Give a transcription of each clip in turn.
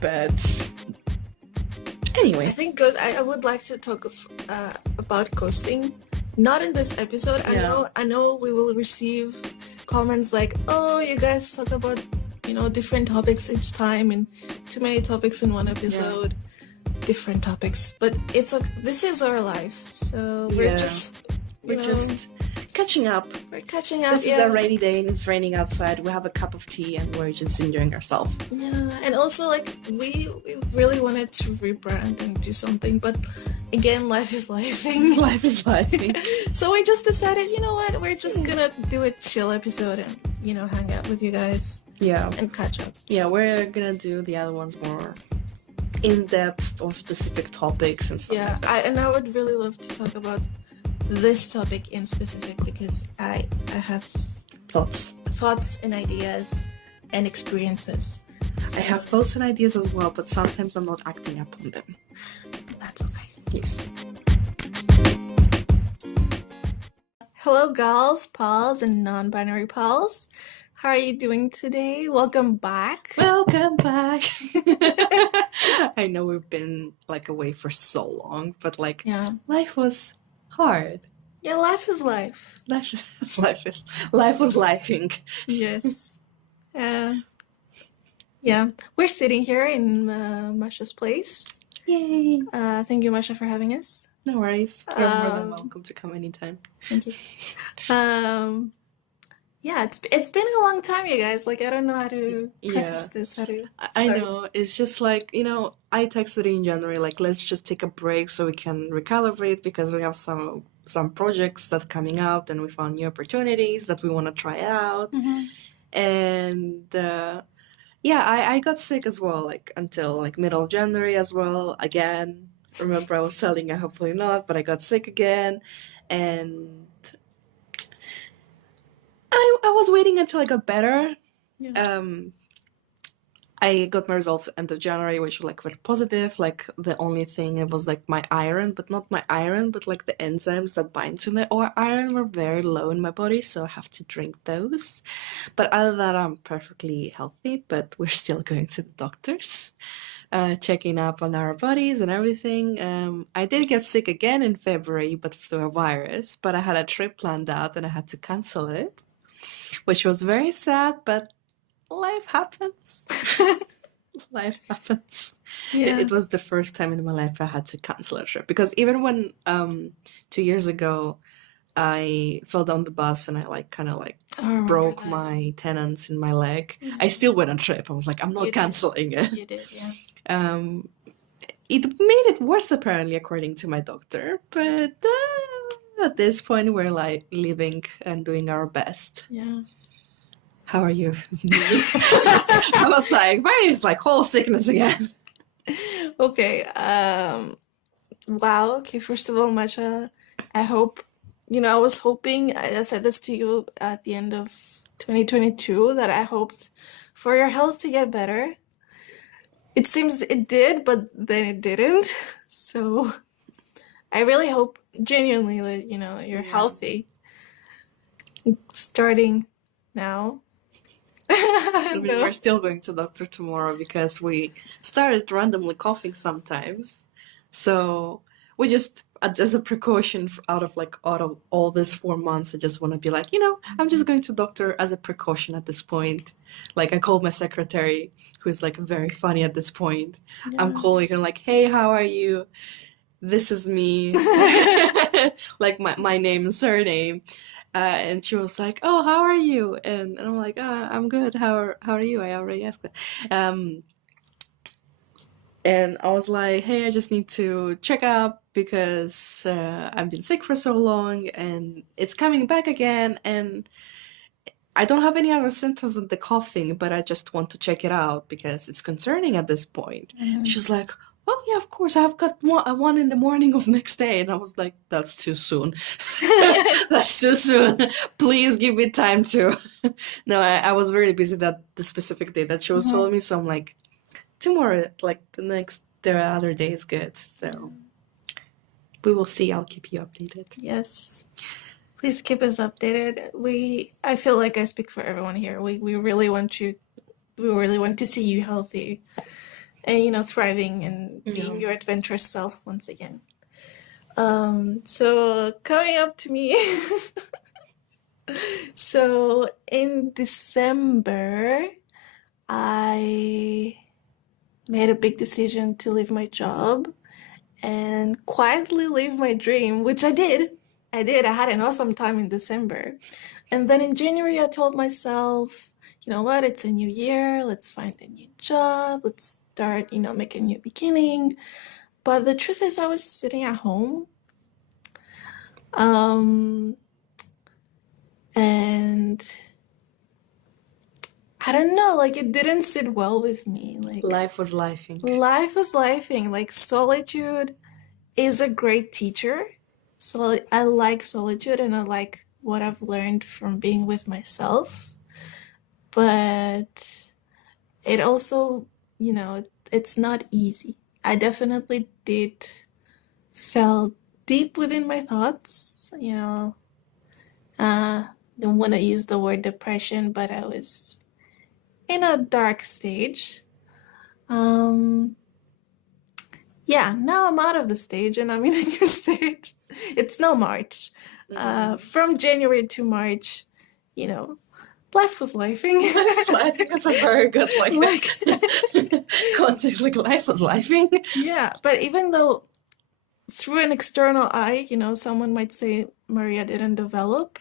But anyway, I think I would like to talk about ghosting. Not in this episode. I know we will receive comments like, "Oh, you guys talk about different topics each time and too many topics in one episode." Different topics, but this is our life, so we're just catching up. We're catching up. This is a rainy day and it's raining outside. We have a cup of tea and we're just enjoying ourselves. Yeah, and also like we really wanted to rebrand and do something, but again, life is lifing. Life is lifing. So we just decided, you know what, we're just gonna do a chill episode and hang out with you guys. Yeah. And catch up. Yeah, we're gonna do the other ones more in-depth on specific topics and stuff. Yeah, like that. I would really love to talk about this topic in specific because I have thoughts and ideas and experiences. I have thoughts and ideas as well, but sometimes I'm not acting up on them. That's okay. Yes. Hello, gals, pals, and non-binary pals. How are you doing today? Welcome back. Welcome back. I know we've been away for so long, but life was hard. Yeah, life is life. Life was lifing. Yes. Yeah. We're sitting here in Masha's place. Yay. Thank you, Masha, for having us. No worries. You're more than welcome to come anytime. Thank you. Yeah, it's been a long time, you guys. I don't know how to preface this. How to start. I know. It's just I texted in January, let's just take a break so we can recalibrate because we have some projects that are coming out and we found new opportunities that we want to try out. Mm-hmm. And I got sick as well, until middle of January as well. Again, remember I was telling you, hopefully not, but I got sick again. And I was waiting until I got better. Yeah. I got my results end of January, which was very positive. The only thing it was my iron, but not my iron, but the enzymes that bind to the iron were very low in my body, so I have to drink those. But other than that, I'm perfectly healthy. But we're still going to the doctors, checking up on our bodies and everything. I did get sick again in February, but through a virus. But I had a trip planned out and I had to cancel it, which was very sad, but life happens. Life happens. Yeah. It was the first time in my life I had to cancel a trip because even when 2 years ago I fell down the bus and I broke my tendons in my leg, I still went on trip. I was I'm not canceling it. You did, yeah. It made it worse apparently according to my doctor, but at this point we're living and doing our best. Yeah. How are you? I was why is whole sickness again? Okay. Wow. Okay. First of all, Masha, I hope, I was hoping, I said this to you at the end of 2022, that I hoped for your health to get better. It seems it did, but then it didn't. So I really hope genuinely that, you're healthy starting now. We're still going to the doctor tomorrow because we started randomly coughing sometimes. So we just, as a precaution out of all these 4 months, I just want to be I'm just going to doctor as a precaution at this point. I called my secretary, who is very funny at this point. Yeah. I'm calling her hey, how are you? This is me. My name and surname. And she was oh, how are you? And I'm I'm good. How are you? I already asked that. And I was hey, I just need to check up because I've been sick for so long and it's coming back again. And I don't have any other symptoms than the coughing, but I just want to check it out because it's concerning at this point. Mm-hmm. She was oh, yeah, of course. I've got one in the morning of next day. And I was that's too soon. That's too soon. Please give me time to. No, I was very busy the specific day that she was telling me. So I'm tomorrow, the other day is good. So we will see. I'll keep you updated. Yes. Please keep us updated. I feel I speak for everyone here. We really want to see you healthy. and thriving and being your adventurous self once again. So coming up to me. So in December, I made a big decision to leave my job and quietly live my dream, which I did. I had an awesome time in December. And then in January, I told myself, you know what, it's a new year. Let's find a new job. Let's start, make a new beginning. But the truth is, I was sitting at home. And I don't know, like it didn't sit well with me. Like life was lifing. Life was lifing. Like solitude is a great teacher. So I like solitude and I like what I've learned from being with myself. But it also, it's not easy. I definitely felt deep within my thoughts, don't want to use the word depression, but I was in a dark stage. Yeah, now I'm out of the stage and I'm in a new stage. It's now March. From January to March, life was lifing. I think that's a very good context. Like life was lifing. Yeah, but even though through an external eye, someone might say Maria didn't develop,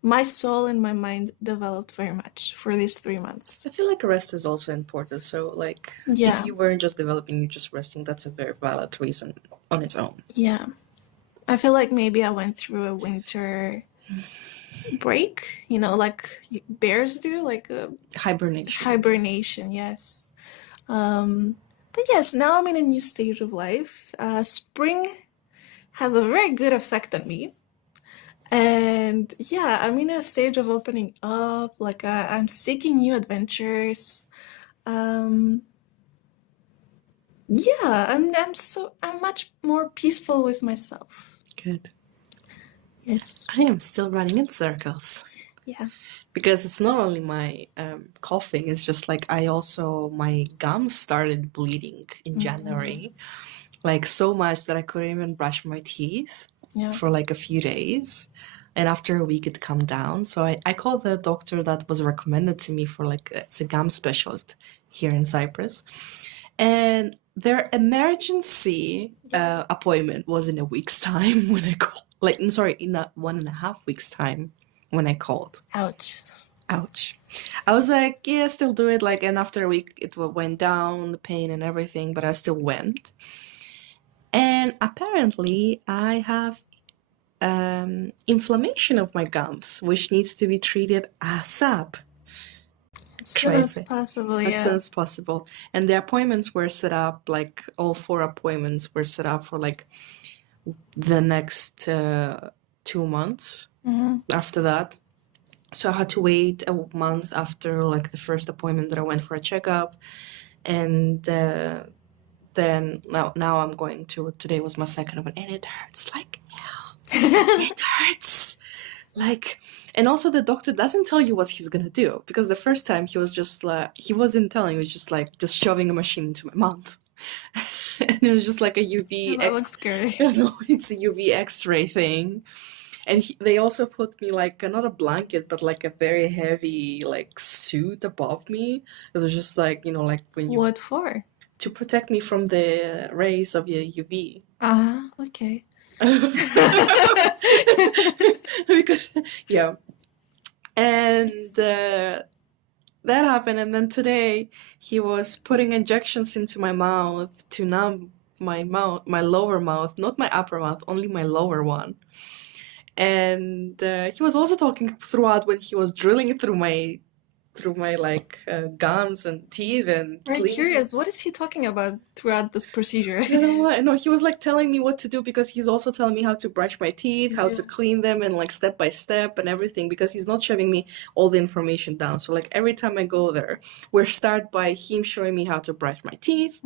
my soul and my mind developed very much for these 3 months. I feel like rest is also important. So if you weren't just developing, you're just resting, that's a very valid reason on its own. Yeah. I feel like maybe I went through a winter break, like bears do, like a hibernation. Hibernation, yes. But yes, now I'm in a new stage of life. Spring has a very good effect on me. And yeah, I'm in a stage of opening up, like I'm seeking new adventures. Yeah, I'm much more peaceful with myself. Good. Yes. I am still running in circles. Yeah. Because it's not only my coughing, it's just like my gums started bleeding in January. Like so much that I couldn't even brush my teeth for like a few days. And after a week it calmed down. So I called the doctor that was recommended to me for it's a gum specialist here in Cyprus. And their emergency appointment was in a week's time when I called. In 1.5 weeks time when I called. Ouch. I was like, yeah, still do it. And after a week it went down, the pain and everything, but I still went. And apparently I have inflammation of my gums, which needs to be treated ASAP. As soon as possible, yeah. As soon as possible. And the appointments were set up, all 4 appointments were set up for the next 2 months after that. So I had to wait a month after the first appointment that I went for a checkup. And then now I'm going to, today was my second one, and it hurts like hell. It hurts. And also the doctor doesn't tell you what he's gonna do, because the first time he was just he wasn't telling, he was just shoving a machine into my mouth. And it was just like a UV. That looks scary. No, it's a UV X-ray thing. And they also put me not a blanket, but a very heavy suit above me. It was just when you. What for? To protect me from the rays of the UV. Okay. Because and that happened, and then today he was putting injections into my mouth to numb my lower mouth, not my upper mouth, only my lower one. And he was also talking throughout when he was drilling through my gums and teeth and. I'm curious, what is he talking about throughout this procedure? I don't know what. No, he was telling me what to do, because he's also telling me how to brush my teeth, how to clean them, and step by step and everything, because he's not shoving me all the information down. So every time I go there, we start by him showing me how to brush my teeth.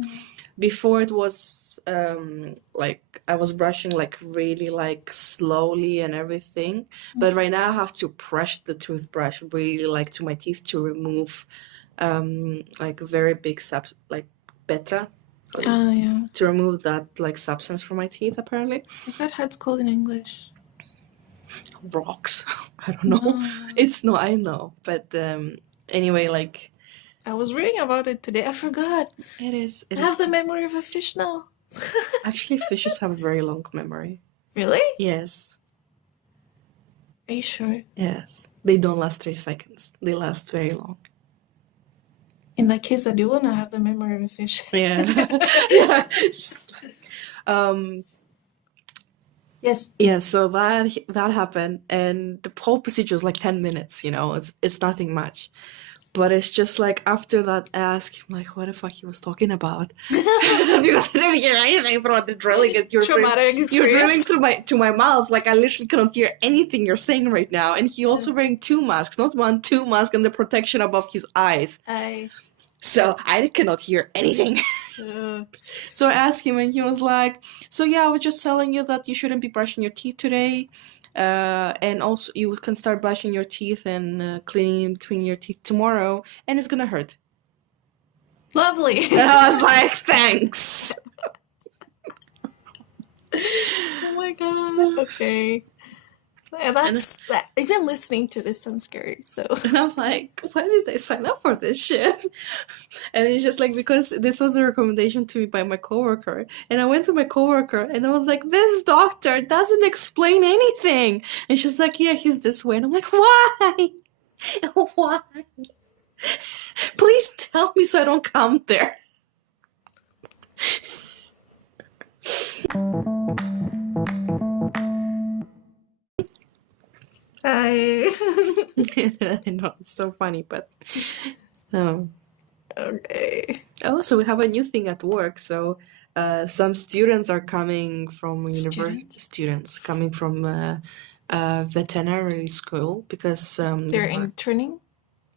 Before it was I was brushing really slowly and everything, but right now I have to brush the toothbrush really to my teeth to remove very big petra Oh, yeah. to remove that like substance from my teeth. Apparently, I thought that's called in English. rocks. I don't know. No. It's no, I know, but anyway, like I was reading about it today. I forgot. it is. I have the memory of a fish now. Actually, fishes have a very long memory. Really? Yes. Are you sure? Yes. They don't last 3 seconds. They last very long. In that case, I do want to have the memory of a fish. Yeah. Yeah. Just like, Yes. yeah, so that happened, and the whole procedure was like 10 minutes, you know, it's nothing much. But it's just like after that ask, I'm like, what the fuck he was talking about? Because I didn't hear anything throughout the drilling. And Traumatic you're drilling experience. to my mouth. Like I literally cannot hear anything you're saying right now. And he also wearing 2 masks, not 1, 2 masks, and the protection above his eyes. So I cannot hear anything. So I asked him, and he was like, so yeah, I was just telling you that you shouldn't be brushing your teeth today. And also you can start brushing your teeth and cleaning in between your teeth tomorrow, and it's gonna hurt. Lovely. And I was like, thanks. Oh my god. Okay. Yeah, that's that. Even listening to this sounds scary. So. And I was like, why did I sign up for this shit? And it's just like, because this was a recommendation to me by my coworker. And I went to my coworker and I was like, this doctor doesn't explain anything. And she's like, yeah, he's this way. And I'm like, why? Why? Please tell me so I don't come there. Hi. I know, it's so funny, but Okay. oh, so we have a new thing at work. So some students are coming from university. Students coming from veterinary school because They're interning?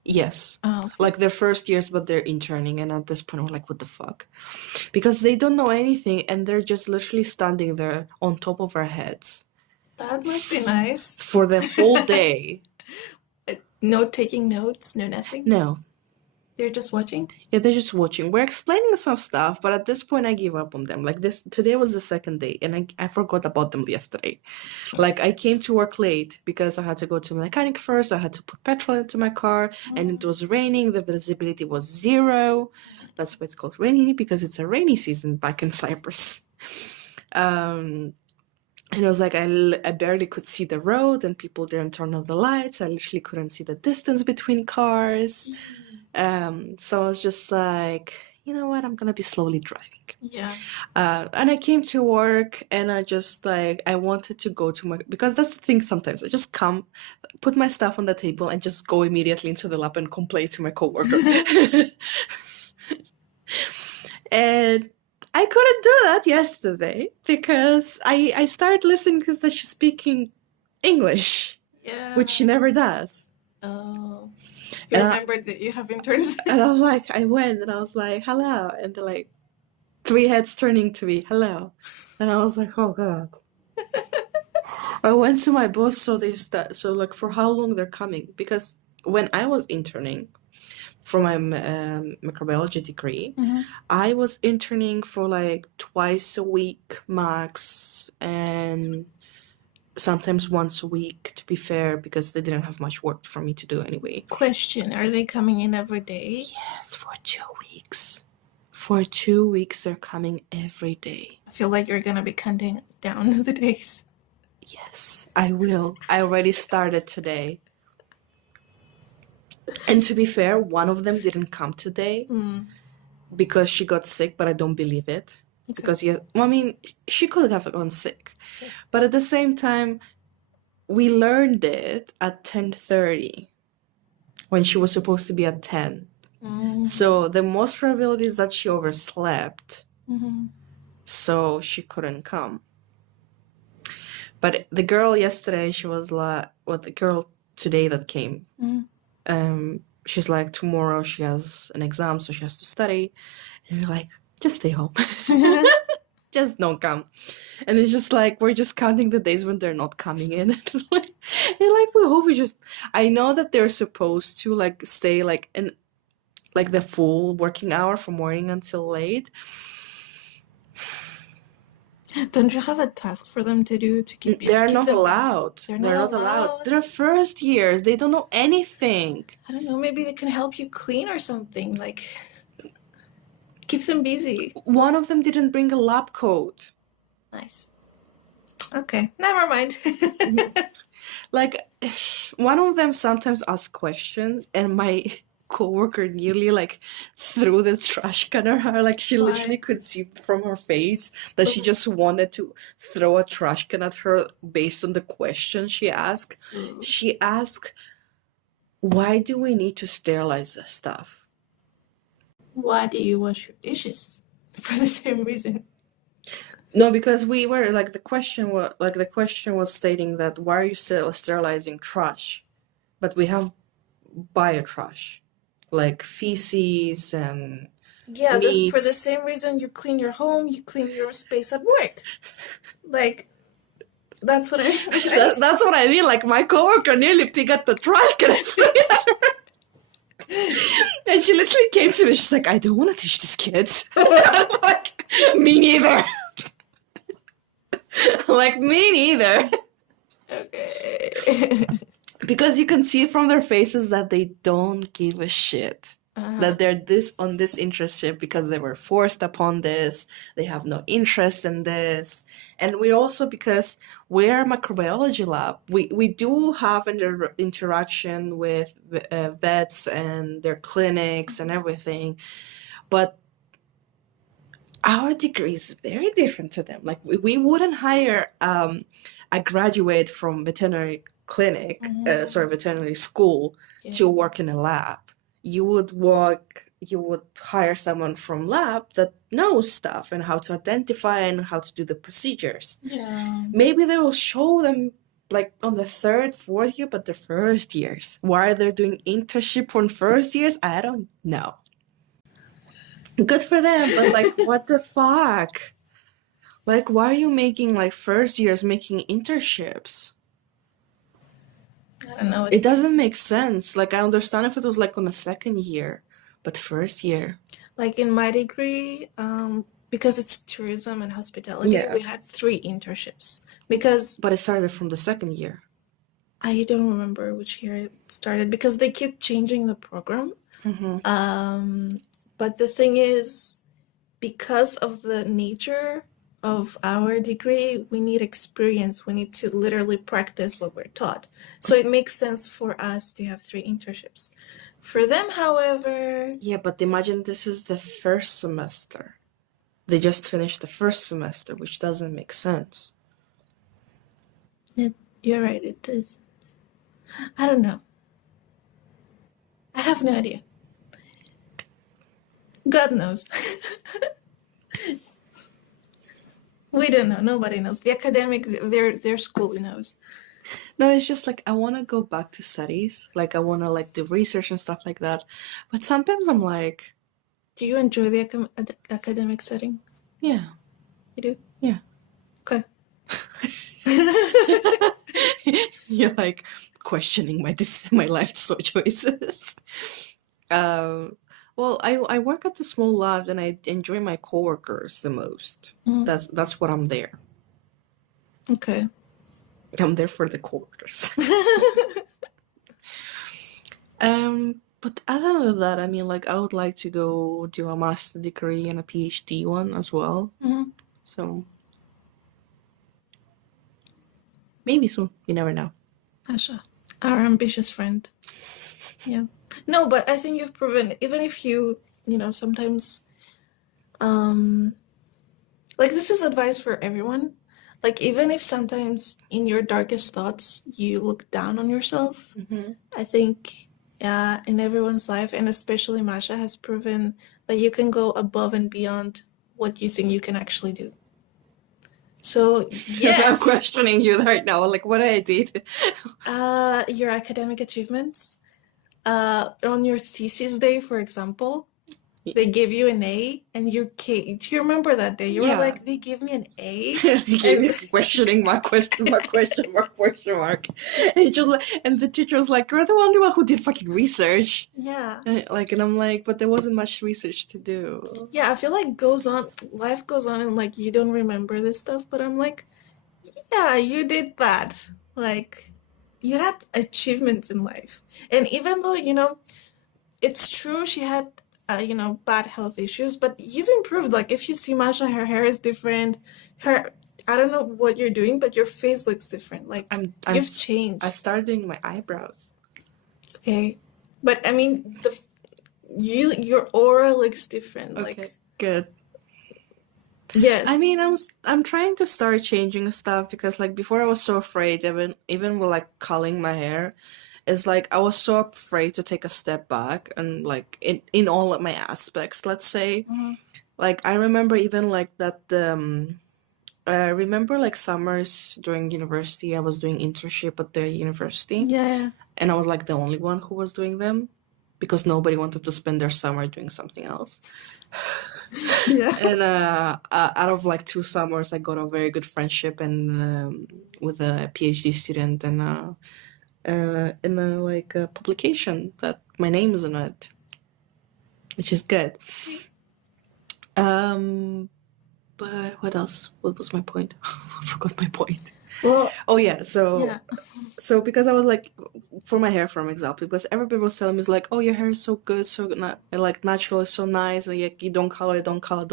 yes, Oh, okay. like their first years, but they're interning, and at this point we're like, what the fuck? Because they don't know anything, and they're just literally standing there on top of our heads That must be nice. for the whole day. No taking notes, no nothing? No. They're just watching? Yeah, they're just watching. We're explaining some stuff, but at this point I give up on them. Like today was the second day, and I forgot about them yesterday. Like I came to work late because I had to go to a mechanic first. I had to put petrol into my car, and it was raining. The visibility was 0. That's why it's called rainy, because it's a rainy season back in Cyprus. And it was like I barely could see the road, and people didn't turn on the lights. I literally couldn't see the distance between cars. So I was just like, you know what, I'm gonna be slowly driving. Yeah. And I came to work, and I just like, I wanted to go to my, because that's the thing sometimes, I just come, put my stuff on the table, and just go immediately into the lab and complain to my coworker. And I couldn't do that yesterday because I started listening to that she's speaking English, which she never does. Oh. You remembered that you have interns? And I'm like, I went and I was like, hello. And they're like, 3 heads turning to me, hello. And I was like, oh God. I went to my boss, so like for how long they're coming. Because when I was interning for my microbiology degree, I was interning for like twice a week max, and sometimes once a week, to be fair, because they didn't have much work for me to do anyway. Question, are they coming in every day? Yes, for 2 weeks. For 2 weeks, they're coming every day. I feel like you're gonna be counting down the days. Yes, I will. I already started today. And to be fair, one of them didn't come today because she got sick, but I don't believe it. Okay. Because, yeah, well, I mean, she could have gone sick. Okay. But at the same time, we learned it at 10:30 when she was supposed to be at 10. So the most probability is that she overslept. So she couldn't come. But the girl yesterday, she was like, well, the girl today that came, she's like, tomorrow she has an exam, so she has to study. And you're like, just stay home. Just don't come. And it's just like, we're just counting the days when they're not coming in. And like, we hope I know that they're supposed to like stay like in like the full working hour from morning until late. Don't you have a task for them to do to keep They're keep not them busy? allowed. They're They're not not allowed. allowed. They're first years. They don't know anything. I don't know, maybe they can help you clean or something, like keep them busy. One of them didn't bring a lab coat. Nice. Okay, never mind. Like, one of them sometimes asks questions, and my coworker nearly like threw the trash can at her. Like, she Why? literally could see from her face that she Mhm. just wanted to throw a trash can at her based on the question she asked. Mm. She asked, "Why do we need to sterilize this stuff?" Why do you wash your dishes? For the same reason. No, because we were like the question was stating that why are you still sterilizing trash? But we have biotrash, like feces and Yeah, for the meats. same reason you clean your home, you clean your space at work. Like, that's what I mean. That's what I mean. Like, my coworker nearly picked up the trash can and threw it at her. And she literally came to me. She's like, "I don't want to teach these kids." I'm like, me neither. Like, me neither. Okay. Because you can see from their faces that they don't give a shit. That they're on this internship because they were forced upon this. They have no interest in this. And we also, because we're a microbiology lab, we do have interaction with vets and their clinics and everything. But our degree is very different to them. Like, we wouldn't hire a graduate from veterinary clinic, veterinary school to work in a lab. You would hire someone from lab that knows stuff and how to identify and how to do the procedures. Yeah. Maybe they will show them like on the 3rd, 4th year, but the first years. Why they're doing internship on first years, I don't know. Good for them, but like, what the fuck? Like, why are you making like first years making internships? I don't know. It doesn't make sense. Like, I understand if it was like on the 2nd year, but first year. Like in my degree, because it's tourism and hospitality, we had 3 internships. But it started from the 2nd year. I don't remember which year it started because they keep changing the program. But the thing is, because of the nature of our degree, we need experience. We need to literally practice what we're taught. So it makes sense for us to have 3 internships. For them, however... Yeah, but imagine this is the first semester. They just finished the first semester, which doesn't make sense. You're right, it does. I don't know. I have no idea. God knows. We don't know. Nobody knows. The academic, their school knows. No, it's just like, I want to go back to studies. Like, I want to like do research and stuff like that. But sometimes I'm like... Do you enjoy the academic setting? Yeah. You do? Yeah. Okay. You're like questioning my life choices. Well, I work at the small lab and I enjoy my coworkers the most. That's what I'm there. Okay. I'm there for the coworkers. But other than that, I mean, like, I would like to go do a master's degree and a PhD one as well. So maybe soon. You never know. Masha, our ambitious friend. Yeah. No, but I think you've proven, even if you sometimes, like, this is advice for everyone. Like, even if sometimes in your darkest thoughts you look down on yourself, I think in everyone's life, and especially Masha, has proven that you can go above and beyond what you think you can actually do. So, yes. I'm questioning you right now. Like, what I did. Your academic achievements. On your thesis day, for example, they gave you an A and you came. Do you remember that day? You were Yeah. like, they gave me an A? They gave me questioning mark, question mark, question mark, question mark. And just like, and the teacher was like, "You're the only one who did fucking research." Yeah. Like, and I'm like, but there wasn't much research to do. Yeah, I feel like life goes on and like you don't remember this stuff, but I'm like, yeah, you did that. Like, you had achievements in life. And even though, it's true she had, bad health issues, but you've improved. Like, if you see Masha, her hair is different. I don't know what you're doing, but your face looks different. Like, you've changed. I started doing my eyebrows. Okay. But I mean, your aura looks different. Okay, Like, good. yes. I mean, I'm trying to start changing stuff because like before I was so afraid, even with like culling my hair, it's like I was so afraid to take a step back and like in all of my aspects, let's say. Like I remember even like that I remember like summers during university I was doing internship at the university. Yeah. And I was like the only one who was doing them because nobody wanted to spend their summer doing something else. Yeah. And out of like 2 summers, I got a very good friendship and with a PhD student and in a publication that my name is on it, which is good. But what else? What was my point? I forgot my point. Well, oh yeah, so yeah. So because I was like, for my hair, for example, because everybody was telling me like, oh, your hair is so good, so like natural, is so nice, and you don't color it, don't color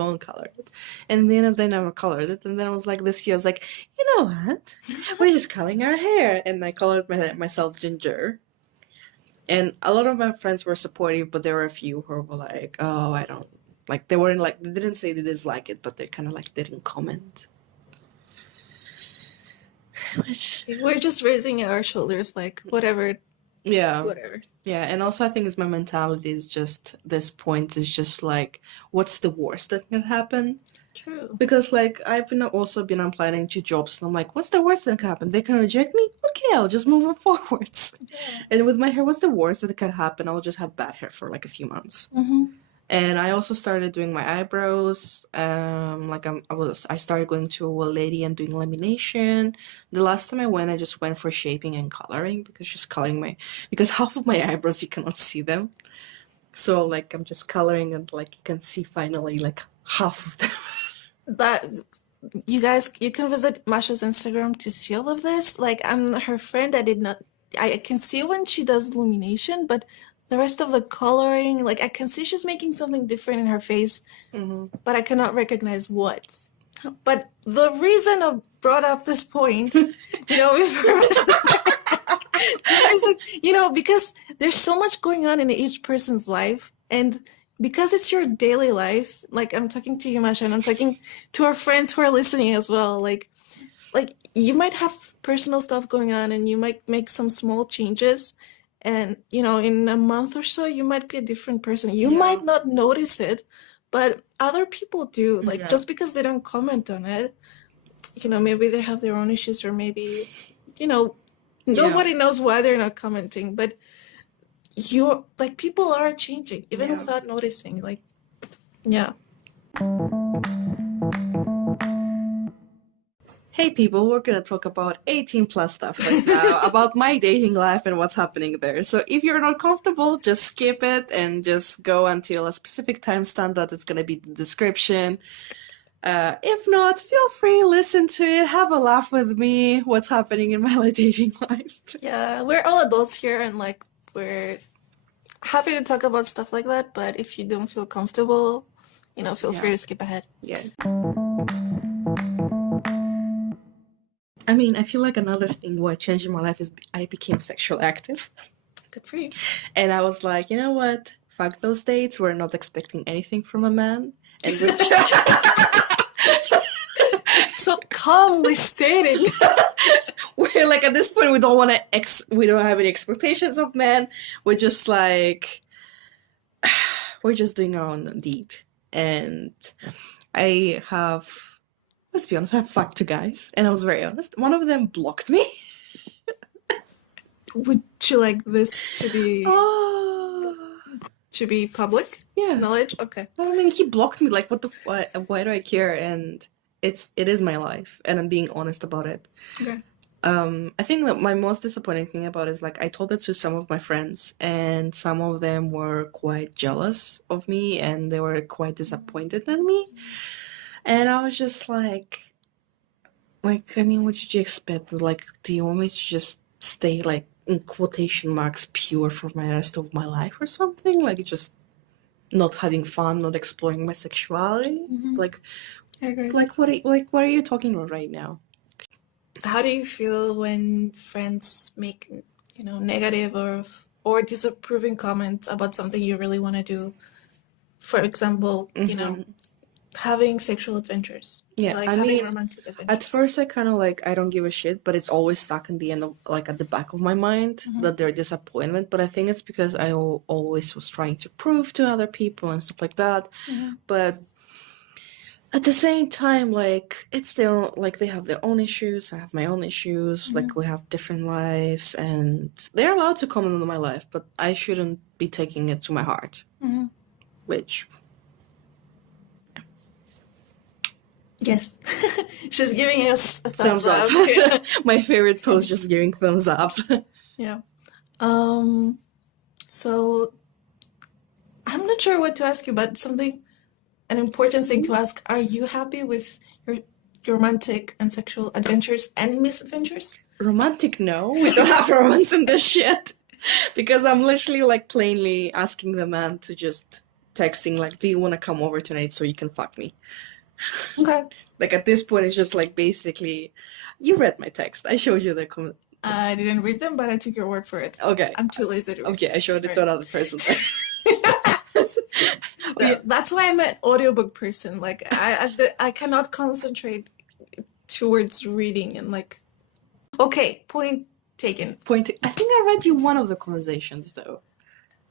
it. And then I never colored it, and then I was like, this year I was like, you know what? We're just coloring our hair, and I colored myself ginger. And a lot of my friends were supportive, but there were a few who were like, oh, I don't like. They weren't like, they didn't say they dislike it, but they kind of like didn't comment. Which, we're just raising our shoulders, like whatever. Yeah. Whatever. Yeah, and also I think it's my mentality is just this point is just like, what's the worst that can happen? True. Because like I've also been applying to jobs and I'm like, what's the worst that can happen? They can reject me? Okay, I'll just move forwards. Yeah. And with my hair, what's the worst that can happen? I'll just have bad hair for like a few months. And I also started doing my eyebrows. I started going to a lady and doing lamination. The last time I went, I just went for shaping and coloring because half of my eyebrows you cannot see them. So like I'm just coloring and like you can see finally like half of them. That you guys, you can visit Masha's Instagram to see all of this. Like I'm her friend. I can see when she does illumination, but the rest of the coloring, like I can see she's making something different in her face, but I cannot recognize what. But the reason I brought up this point, because there's so much going on in each person's life, and because it's your daily life, like I'm talking to you, Masha, and I'm talking to our friends who are listening as well, like you might have personal stuff going on and you might make some small changes. And, in a month or so, you might be a different person. You might not notice it, but other people do. Like, just because they don't comment on it, maybe they have their own issues or maybe, nobody knows why they're not commenting. But people are changing, even without noticing. Like, yeah. Hey people, we're gonna talk about 18 plus stuff right now, about my dating life and what's happening there. So if you're not comfortable, just skip it and just go until a specific timestamp that it's gonna be in the description. If not, feel free, listen to it, have a laugh with me, what's happening in my dating life. Yeah, we're all adults here and like we're happy to talk about stuff like that, but if you don't feel comfortable, feel free to skip ahead. Yeah. I mean, I feel like another thing what changed in my life is I became sexually active. Good for you. And I was like, you know what? Fuck those dates. We're not expecting anything from a man. And so calmly stated. We're like at this point we don't want to we don't have any expectations of men. We're just like we're just doing our own deed. And I have, let's be honest, I fucked 2 guys, and I was very honest. One of them blocked me. Would you like this to be? to be public Yeah. knowledge? Okay. I mean, he blocked me. Like, why do I care? And it is my life, and I'm being honest about it. Okay. I think that my most disappointing thing about it is like I told it to some of my friends, and some of them were quite jealous of me, and they were quite disappointed in me. And I was just like, I mean, what did you expect? Like, do you want me to just stay like in quotation marks pure for my rest of my life or something? Like, just not having fun, not exploring my sexuality? Like, I agree. like what are you talking about right now? How do you feel when friends make, you know, negative or disapproving comments about something you really want to do? For example, you know, having sexual adventures. Yeah, like I having mean, romantic adventures. at first I kind of like, I don't give a shit, but it's always stuck in the end of, like, at the back of my mind that they're disappointment. But I think it's because I always was trying to prove to other people and stuff like that. But at the same time, like, it's their own, like, they have their own issues, I have my own issues, like, we have different lives, and they're allowed to comment on my life, but I shouldn't be taking it to my heart. Which... Yes. She's giving us a thumbs up. Yeah. My favorite post, just giving thumbs up. Yeah. So I'm not sure what to ask you, but an important thing to ask. Are you happy with your romantic and sexual adventures and misadventures? Romantic, no. We don't have romance in this shit. Because I'm literally like plainly asking the man to just texting like, do you want to come over tonight so you can fuck me? Okay. Like at this point, it's just like basically, you read my text. I showed you the comment. I didn't read them, but I took your word for it. Okay. I'm too lazy to read. Okay, I showed it to another person. That's why I'm an audiobook person. Like I cannot concentrate towards reading and like. Okay, point taken. I think I read you one of the conversations though.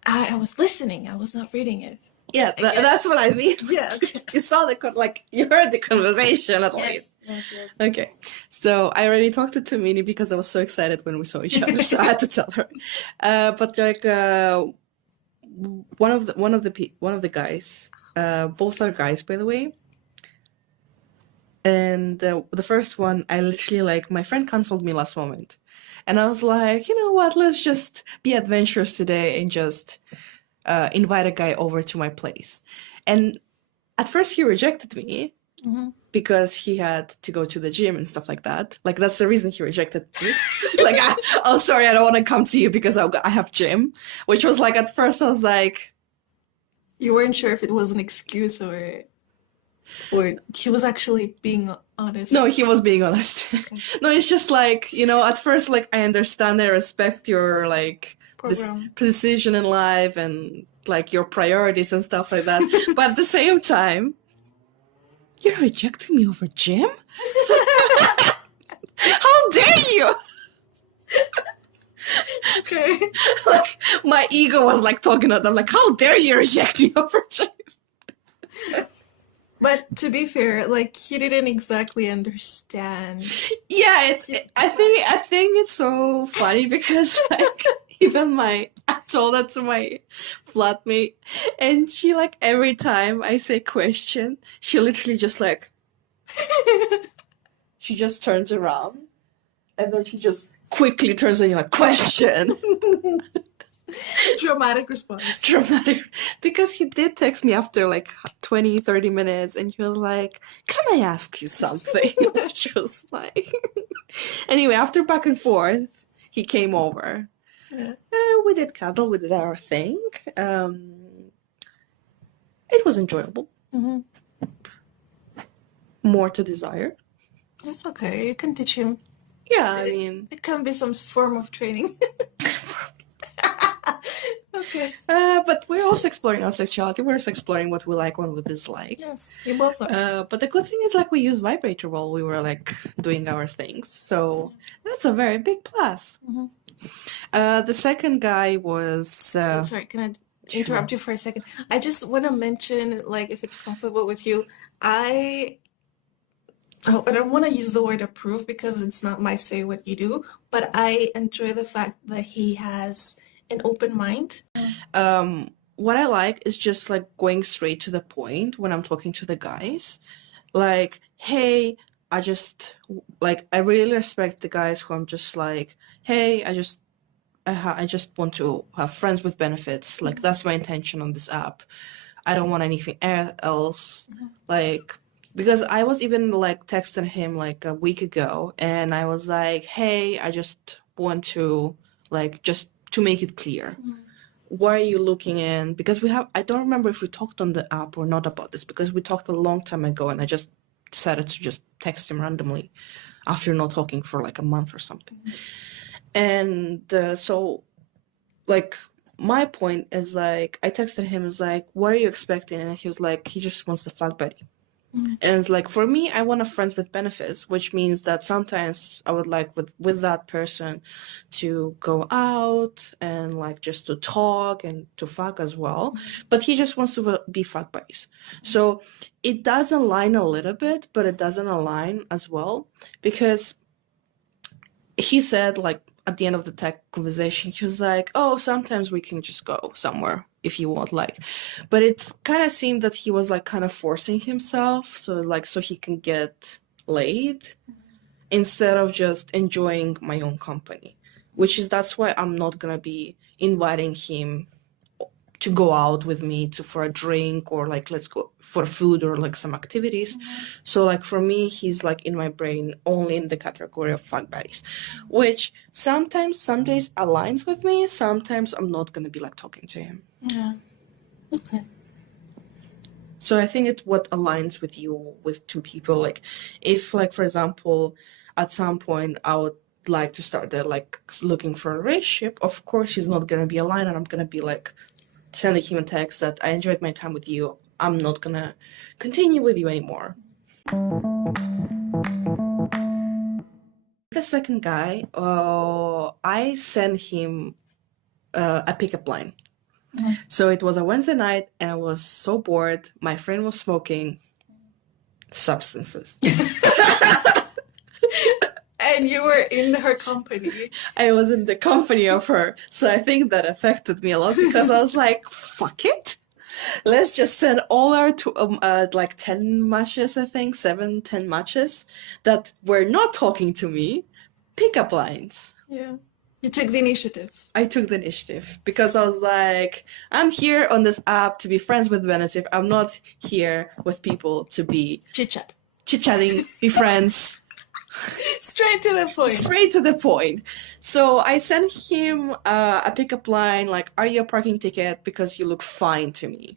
I was listening. I was not reading it. Yeah, that's what I mean. Yeah. Okay. You saw you heard the conversation at least. Yes. Okay, so I already talked to Mini because I was so excited when we saw each other, so I had to tell her. But like one of the guys, both are guys by the way. And the first one, I literally like, my friend canceled me last moment, and I was like, you know what? Let's just be adventurous today and just invite a guy over to my place. And at first he rejected me because he had to go to the gym and stuff like that. Like that's the reason he rejected me. Like, oh, sorry, I don't want to come to you because I have gym. Which was like, at first I was like... You weren't sure if it was an excuse or he was actually being honest. No, he was being honest. Okay. No, it's just like, you know, at first, like, I understand, I respect your, like... this decision in life and like your priorities and stuff like that. But at the same time, you're rejecting me over gym? How dare you? Okay. Like my ego was like talking at them like, how dare you reject me over gym? But to be fair, like he didn't exactly understand. Yeah, I think it's so funny because like even I told that to my flatmate, and she like every time I say question, she literally just like she just turns around and then she just quickly turns on you like question. Dramatic response. Dramatic. Because he did text me after like 20-30 minutes and he was like, can I ask you something? Which was like... Anyway, after back and forth, he came over. Yeah. We did cuddle, we did our thing. It was enjoyable. More to desire. That's okay. You can teach him. Yeah, I mean... It can be some form of training. Okay. But we're also exploring our sexuality. We're also exploring what we like, what we dislike. Yes, you both are. But the good thing is, like, we use vibrator while we were, like, doing our things. So that's a very big plus. The second guy was... Sorry, can I interrupt you for a second? I just want to mention, like, if it's comfortable with you, I don't want to use the word approve because it's not my say what you do, but I enjoy the fact that he has... an open mind. what I like is just like going straight to the point when I'm talking to the guys. Like, hey, I just like I really respect the guys who I'm just like, hey, I just want to have friends with benefits. Like that's my intention on this app. I don't want anything else. Like, because I was even like texting him like a week ago, and I was like, hey, I just want to like just to make it clear. What are you looking in? Because I don't remember if we talked on the app or not about this, because we talked a long time ago and I just decided to just text him randomly after not talking for like a month or something. And so like my point is like, I texted him, was like, what are you expecting? And he was like, he just wants the fuck buddy. And it's like, for me, I want a friends with benefits, which means that sometimes I would like with that person to go out and like just to talk and to fuck as well. But he just wants to be fuck buddies. So it does align a little bit, but it doesn't align as well, because he said like at the end of the tech conversation, he was like, oh, sometimes we can just go somewhere if you want, like, but it kind of seemed that he was like kind of forcing himself so he can get laid instead of just enjoying my own company, that's why I'm not gonna be inviting him to go out with me for a drink or like let's go for food or like some activities. So like for me, he's like in my brain only in the category of fuck buddies, which sometimes some days aligns with me, sometimes I'm not gonna be like talking to him. Yeah. Okay. So I think it's what aligns with you with two people. Like if like for example at some point I would like to start like looking for a relationship, of course he's not gonna be aligned and I'm gonna be like sending him a text that I enjoyed my time with you, I'm not gonna continue with you anymore. The second guy, I sent him a pickup line. So it was a Wednesday night and I was so bored. My friend was smoking substances. And you were in her company. I was in the company of her. So I think that affected me a lot because I was like, fuck it. Let's just send all our like 10 matches, I think, 7-10 matches that were not talking to me, pickup lines. Yeah. You took the initiative. I took the initiative because I was like, I'm here on this app to be friends with benefits. I'm not here with people to be chit-chatting, be friends. Straight to the point. Straight to the point. So I sent him a pickup line like, are you a parking ticket? Because you look fine to me.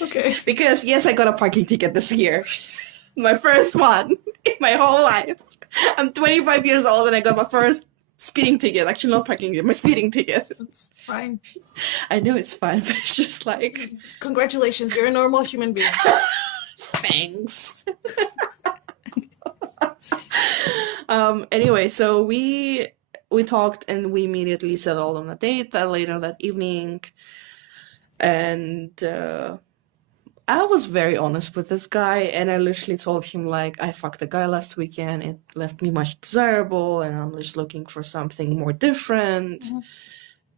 Okay. Because yes, I got a parking ticket this year. My first one in my whole life. I'm 25 years old and I got my first speeding ticket. Actually, not parking ticket, my speeding ticket. It's fine. I know it's fine, but it's just like... Congratulations, you're a normal human being. Thanks. Anyway, so we talked and we immediately settled on a date later that evening. And I was very honest with this guy, and I literally told him like, I fucked a guy last weekend, it left me much desirable and I'm just looking for something more different.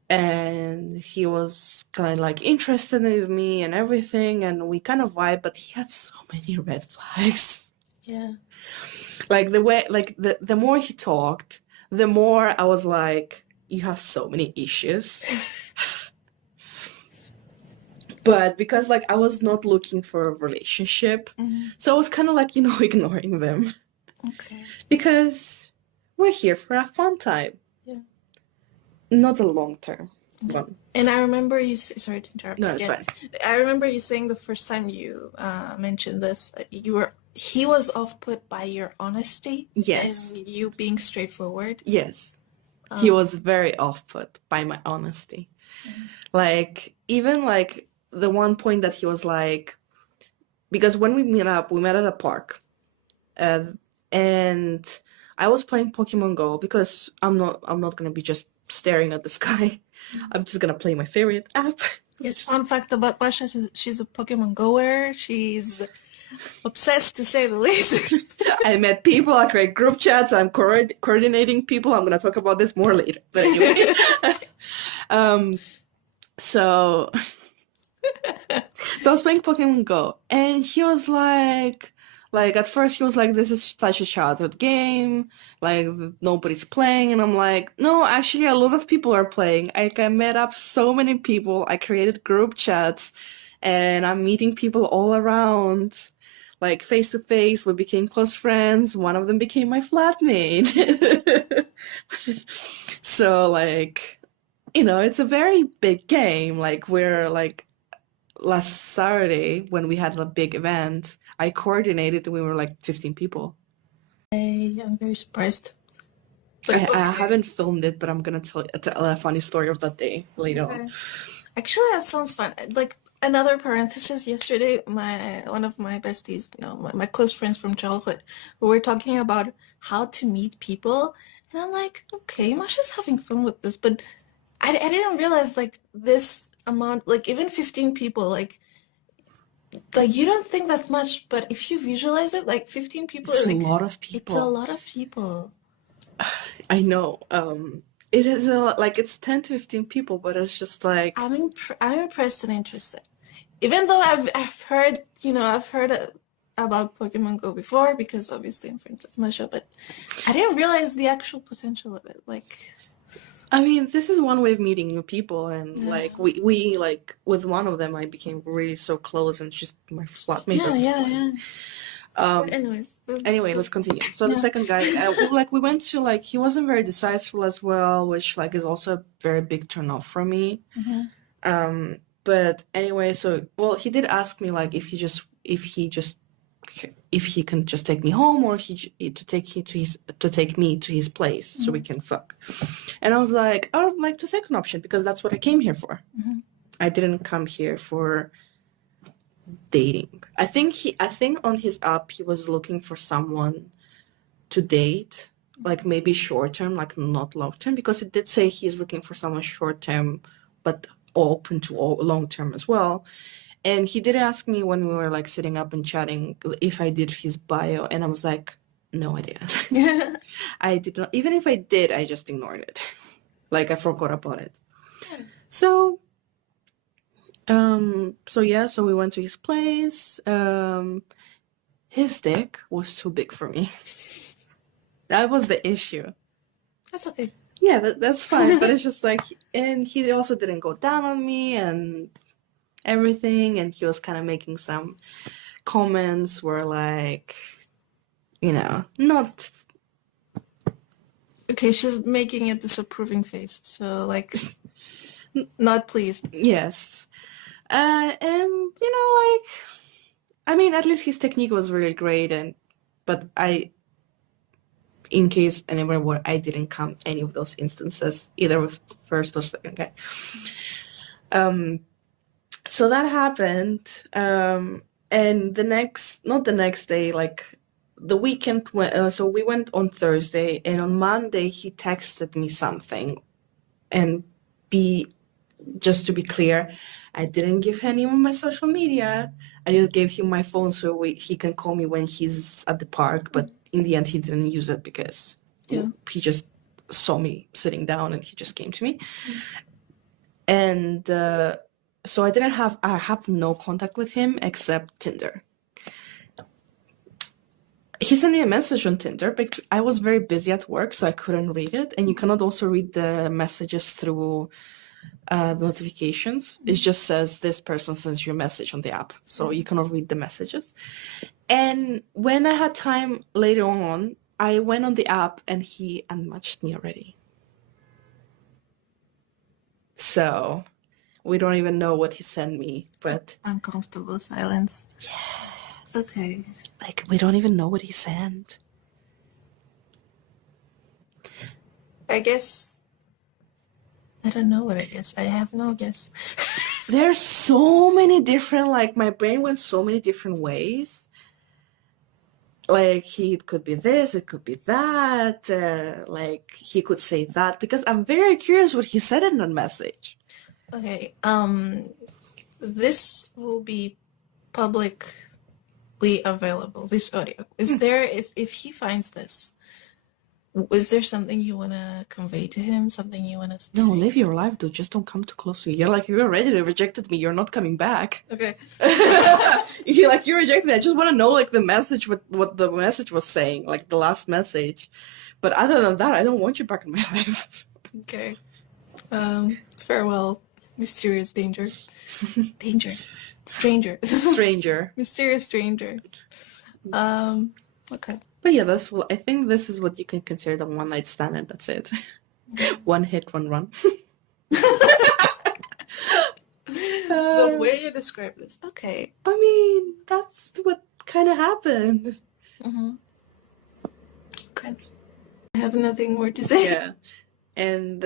And he was kind of like interested in me and everything, and we kind of vibed, but he had so many red flags. Yeah. Like the way, like the more he talked, the more I was like, you have so many issues. But because like I was not looking for a relationship, so I was kind of like, ignoring them. Okay. Because we're here for a fun time. Yeah. Not a long-term one. And I remember you sorry to interrupt. No, it's fine. I remember you saying the first time you mentioned this, he was off-put by your honesty. Yes. And you being straightforward. Yes. He was very off-put by my honesty. Like, even like the one point that he was like, because when we met at a park, and I was playing Pokemon Go because I'm not gonna be just staring at the sky. I'm just gonna play my favorite app. Yes, fun fact about Masha is she's a Pokemon Goer. She's obsessed, to say the least. I met people, I create group chats, I'm coordinating people. I'm gonna talk about this more later. But anyway. So, so I was playing Pokemon Go, and he was like at first he was like, "This is such a childhood game, like nobody's playing," and I'm like, "No, actually, a lot of people are playing. I met up so many people. I created group chats, and I'm meeting people all around." Like face to face, we became close friends. One of them became my flatmate. So like, it's a very big game. Like we're like last Saturday when we had a big event, I coordinated and we were like 15 people. I'm very surprised. I, But I okay. haven't filmed it, but I'm gonna tell a funny story of that day later on. Okay. Actually, that sounds fun. Like another parenthesis, yesterday, one of my besties, my close friends from childhood, we were talking about how to meet people, and I'm like, okay, Masha's having fun with this, but I didn't realize like this amount, like even 15 people, like you don't think that's much, but if you visualize it, like 15 people, It's a like lot of it's a people. lot of people. I know. It is a lot, like it's 10 to 15 people, but it's just like I'm impressed and interested. Even though I've heard, about Pokemon Go before, because obviously I'm friends with Masha, but I didn't realize the actual potential of it. Like, I mean, this is one way of meeting new people, and yeah, like we like with one of them, I became really so close, and she's my flatmate at this yeah. point. But anyways, Anyway, let's continue. So the yeah. second guy, we went to like he wasn't very decisive as well, which like is also a very big turn off for me. But anyway, so well, he did ask me like if he can just take me home or to take me to his place so we can fuck. And I was like, I would like the second option because that's what I came here for. I didn't come here for dating. I think on his app he was looking for someone to date, like maybe short term, like not long term, because it did say he's looking for someone short term, but open to all long term as well. And he did ask me when we were like sitting up and chatting if I did his bio, and I was like, no, I didn't. I did not. Even if I did, I just ignored it. Like I forgot about it. So so we went to his place. His dick was too big for me. That was the issue. That's okay. Yeah, that's fine. But it's just like, and he also didn't go down on me and everything. And he was kind of making some comments where like, not. Okay, she's making a disapproving face. So like, not pleased. Yes. And like, I mean, at least his technique was really great. But in case anywhere where I didn't count any of those instances, either with first or second guy. So that happened. And not the next day, like the weekend, so we went on Thursday, and on Monday he texted me something. And just to be clear, I didn't give anyone my social media. I just gave him my phone so he can call me when he's at the park. But in the end, he didn't use it because he just saw me sitting down and he just came to me. And so I have no contact with him except Tinder. He sent me a message on Tinder, but I was very busy at work, so I couldn't read it. And you cannot also read the messages through notifications. It just says this person sends you a message on the app, so you cannot read the messages. And when I had time later on, I went on the app and he unmatched me already. So we don't even know what he sent me, but uncomfortable silence. Yes. Okay. Like we don't even know what he sent. I guess I don't know what I guess. I have no guess. There's so many different, like my brain went so many different ways. Like he could be this, it could be that, like he could say that, because I'm very curious what he said in that message. Okay, this will be publicly available, this audio. Is there, if he finds this, Was there something you want to convey to him? Something you want to No, say? live your life, dude. Just don't come too close to me. You're like, you already rejected me. You're not coming back. Okay. You rejected me. I just want to know, like, the message, what the message was saying, like, the last message. But other than that, I don't want you back in my life. Okay. Farewell, mysterious danger. Danger. Stranger. Stranger. Mysterious stranger. Okay. But yeah, I think this is what you can consider the one night stand, and that's it. One hit, one run. The way you describe this. Okay. I mean, that's what kind of happened. Mm-hmm. Okay. I have nothing more to say. Yeah. And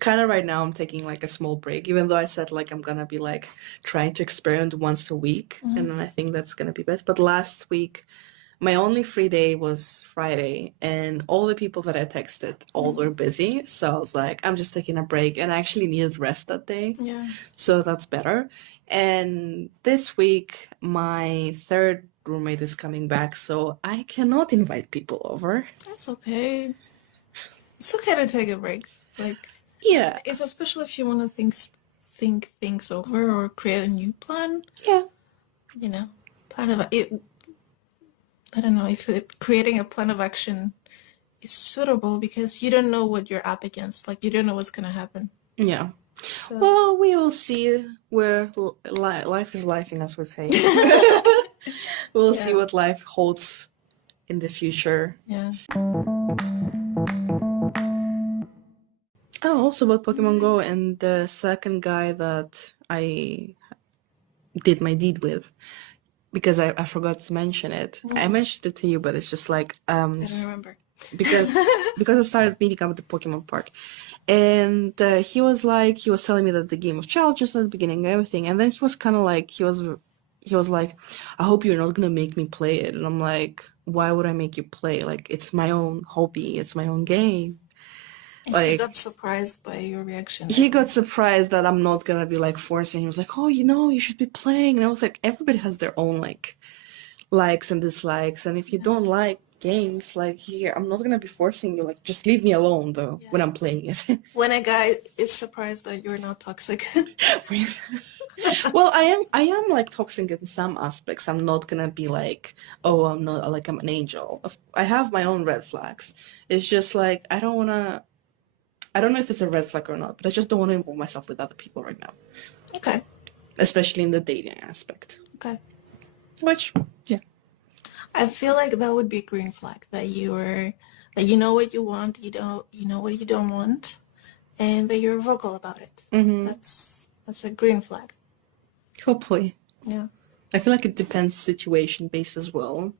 kind of right now I'm taking like a small break, even though I said like I'm gonna be like trying to experiment once a week, and then I think that's gonna be best. But last week my only free day was Friday, and all the people that I texted all were busy, so I was like, I'm just taking a break, and I actually needed rest that day. Yeah. So that's better. And this week my third roommate is coming back, so I cannot invite people over. That's okay. It's okay to take a break. Like, yeah, especially if you want to think things over or create a new plan. Yeah. You know, plan of it. I don't know if creating a plan of action is suitable because you don't know what you're up against. Like, you don't know what's gonna happen. Yeah. So. Well, we will see where life is lifing, as we say. We'll see what life holds in the future. Yeah. Oh, also about Pokemon Go and the second guy that I did my deed with, because I forgot to mention it. I mentioned it to you, but it's just like I don't remember. because I started meeting up at the Pokemon Park, and he was telling me that the game was challenges at the beginning and everything, and then he was kind of like he was like, I hope you're not gonna make me play it, and I'm like, why would I make you play? Like, it's my own hobby, it's my own game. Like, he got surprised by your reaction. He got surprised that I'm not gonna be like forcing. He was like, "Oh, you should be playing." And I was like, everybody has their own like likes and dislikes, and if you don't like games, like, here, I'm not gonna be forcing you. Like, just leave me alone though when I'm playing it. When a guy is surprised that you're not toxic. Well, I am like toxic in some aspects. I'm not gonna be like, oh, I'm not, like, I'm an angel. I have my own red flags. It's just like I don't know if it's a red flag or not, but I just don't want to involve myself with other people right now. Okay. Especially in the dating aspect. Okay. Which, yeah. I feel like that would be a green flag, that you know what you want, you know what you don't want, and that you're vocal about it. Mm-hmm. That's a green flag. Hopefully. Yeah. I feel like it depends situation based as well.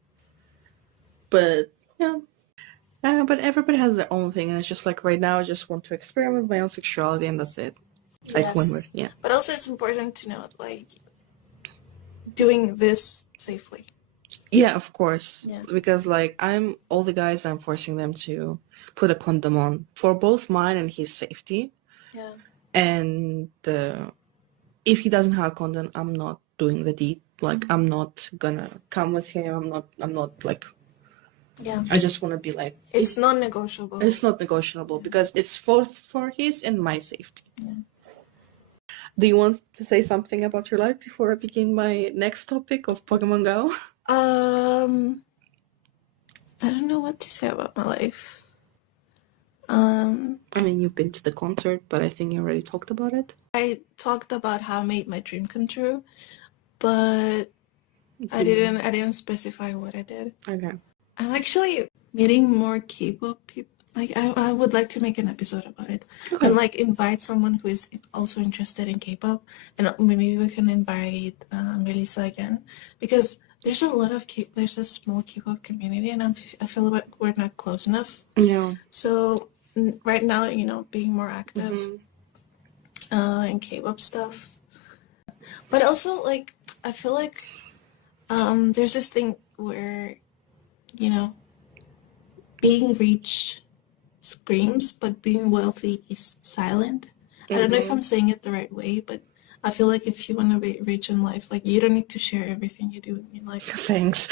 But yeah. But everybody has their own thing, and it's just like right now I just want to experiment with my own sexuality, and that's it. Like, yes. But also it's important to note, like, doing this safely. Yeah, of course. Yeah. Because like all the guys, I'm forcing them to put a condom on for both mine and his safety. Yeah. And if he doesn't have a condom, I'm not doing the deed. Like, I'm not gonna come with him. I'm not like. Yeah. I just want to be like. It's non-negotiable. It's not negotiable because it's for his and my safety. Yeah. Do you want to say something about your life before I begin my next topic of Pokemon Go? I don't know what to say about my life. I mean, you've been to the concert, but I think you already talked about it. I talked about how I made my dream come true, but I didn't specify what I did. Okay. I'm actually meeting more K-pop people. Like, I would like to make an episode about it. Okay. And like invite someone who is also interested in K-pop, and maybe we can invite Melissa again, because there's a small K-pop community, and I feel like we're not close enough. Yeah. So right now, being more active in K-pop stuff, but also like I feel like there's this thing where being rich screams, but being wealthy is silent. I don't know if I'm saying it the right way, but I feel like if you want to be rich in life, like, you don't need to share everything you do in your life. Thanks.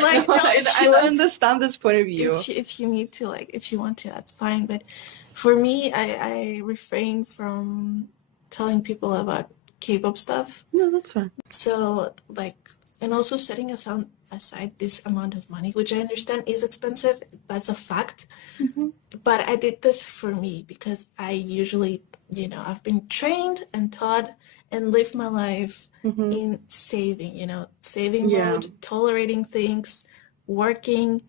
Like, No, no, I understand this point of view. if you need to, like, if you want to, that's fine. But for me, I refrain from telling people about K-pop stuff. No, that's fine. So, like, and also setting aside this amount of money, which I understand is expensive. That's a fact. But I did this for me because I usually, I've been trained and taught and live my life in saving, saving mode, tolerating things, working.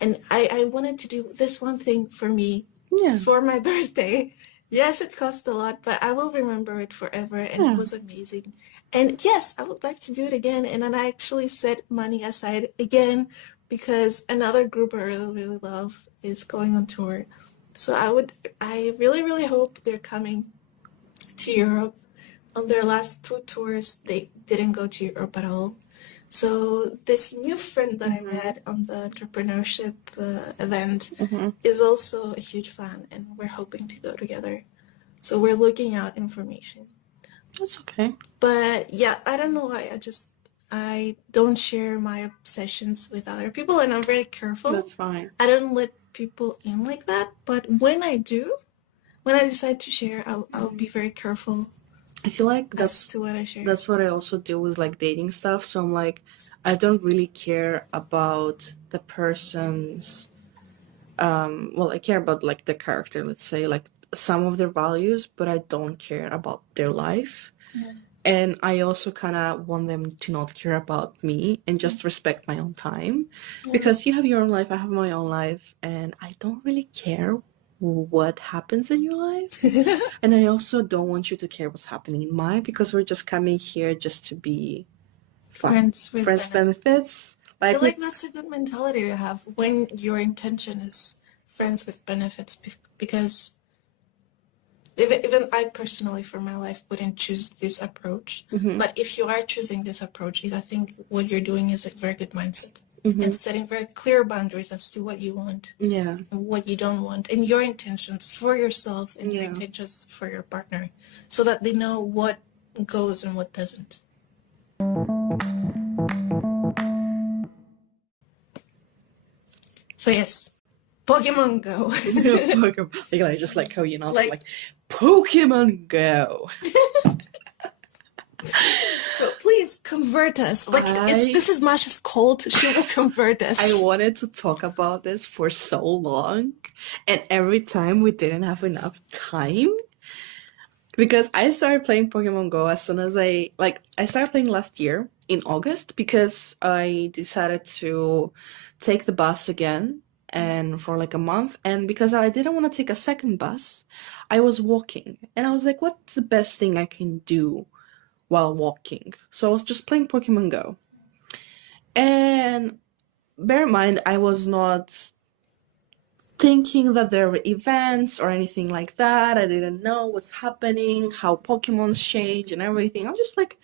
And I wanted to do this one thing for me for my birthday. Yes, it cost a lot, but I will remember it forever, and it was amazing. And yes, I would like to do it again. And then I actually set money aside again because another group I really, really love is going on tour. So I really, really hope they're coming to Europe. On their last 2 tours, they didn't go to Europe at all. So this new friend that I met on the entrepreneurship event is also a huge fan, and we're hoping to go together. So we're looking out information. That's okay. But yeah, I don't know why. I don't share my obsessions with other people, and I'm very careful. That's fine. I don't let people in like that. But when I do, when I decide to share, I'll be very careful. I feel like that's what I share. That's what I also do with like dating stuff. So I'm like, I don't really care about the person's I care about like the character, let's say, like some of their values, but I don't care about their life. And I also kind of want them to not care about me and just respect my own time, because you have your own life, I have my own life, and I don't really care what happens in your life. And I also don't want you to care what's happening in mine, because we're just coming here just to be friends with benefits. I feel like that's a good mentality to have when your intention is friends with benefits, because even I personally for my life wouldn't choose this approach. But if you are choosing this approach, I think what you're doing is a very good mindset. And setting very clear boundaries as to what you want and what you don't want, and your intentions for yourself and your intentions for your partner, so that they know what goes and what doesn't. So yes, Pokemon Go. Pokemon, I just like how you know, like Pokemon Go. So please convert us. Like, this is Masha's cult. She will convert us. I wanted to talk about this for so long, and every time we didn't have enough time. Because I started playing Pokemon Go as soon as I started playing last year in August, because I decided to take the bus again and for like a month, and because I didn't want to take a second bus, I was walking, and I was like, what's the best thing I can do while walking? So I was just playing Pokemon Go. And bear in mind, I was not thinking that there were events or anything like that. I didn't know what's happening, how Pokemons change and everything. I'm just like,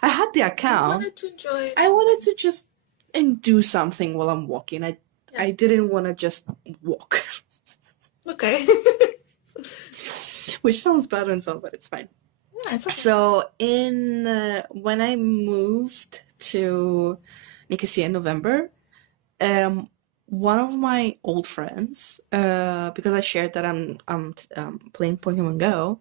I had the account. I wanted to enjoy it. I wanted to just do something while I'm walking. I didn't want to just walk. Okay. Which sounds bad and so, but it's fine. Yeah, it's okay. So when I moved to Nicosia in November, one of my old friends, because I shared that I'm playing Pokemon Go,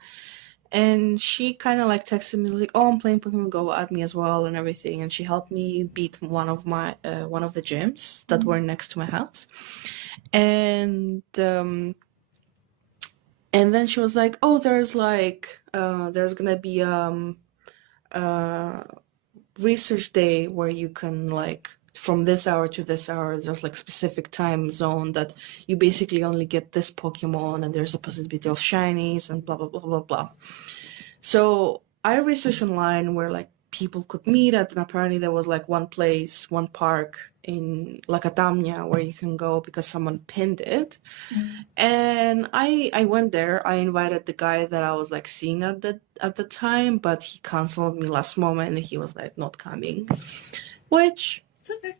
and she kind of like texted me like, oh, I'm playing Pokemon Go, add me as well and everything, and she helped me beat one of the gyms that were next to my house, and then she was like, oh, there's gonna be research day where you can like, from this hour to this hour, there's like specific time zone that you basically only get this Pokemon, and there's a possibility of shinies and blah blah blah blah blah. So I researched online where like people could meet at, and apparently there was like one park in Lakatamnia where you can go because someone pinned it. And I went there. I invited the guy that I was like seeing at the time, but he canceled me last moment, and he was like not coming, which it's okay.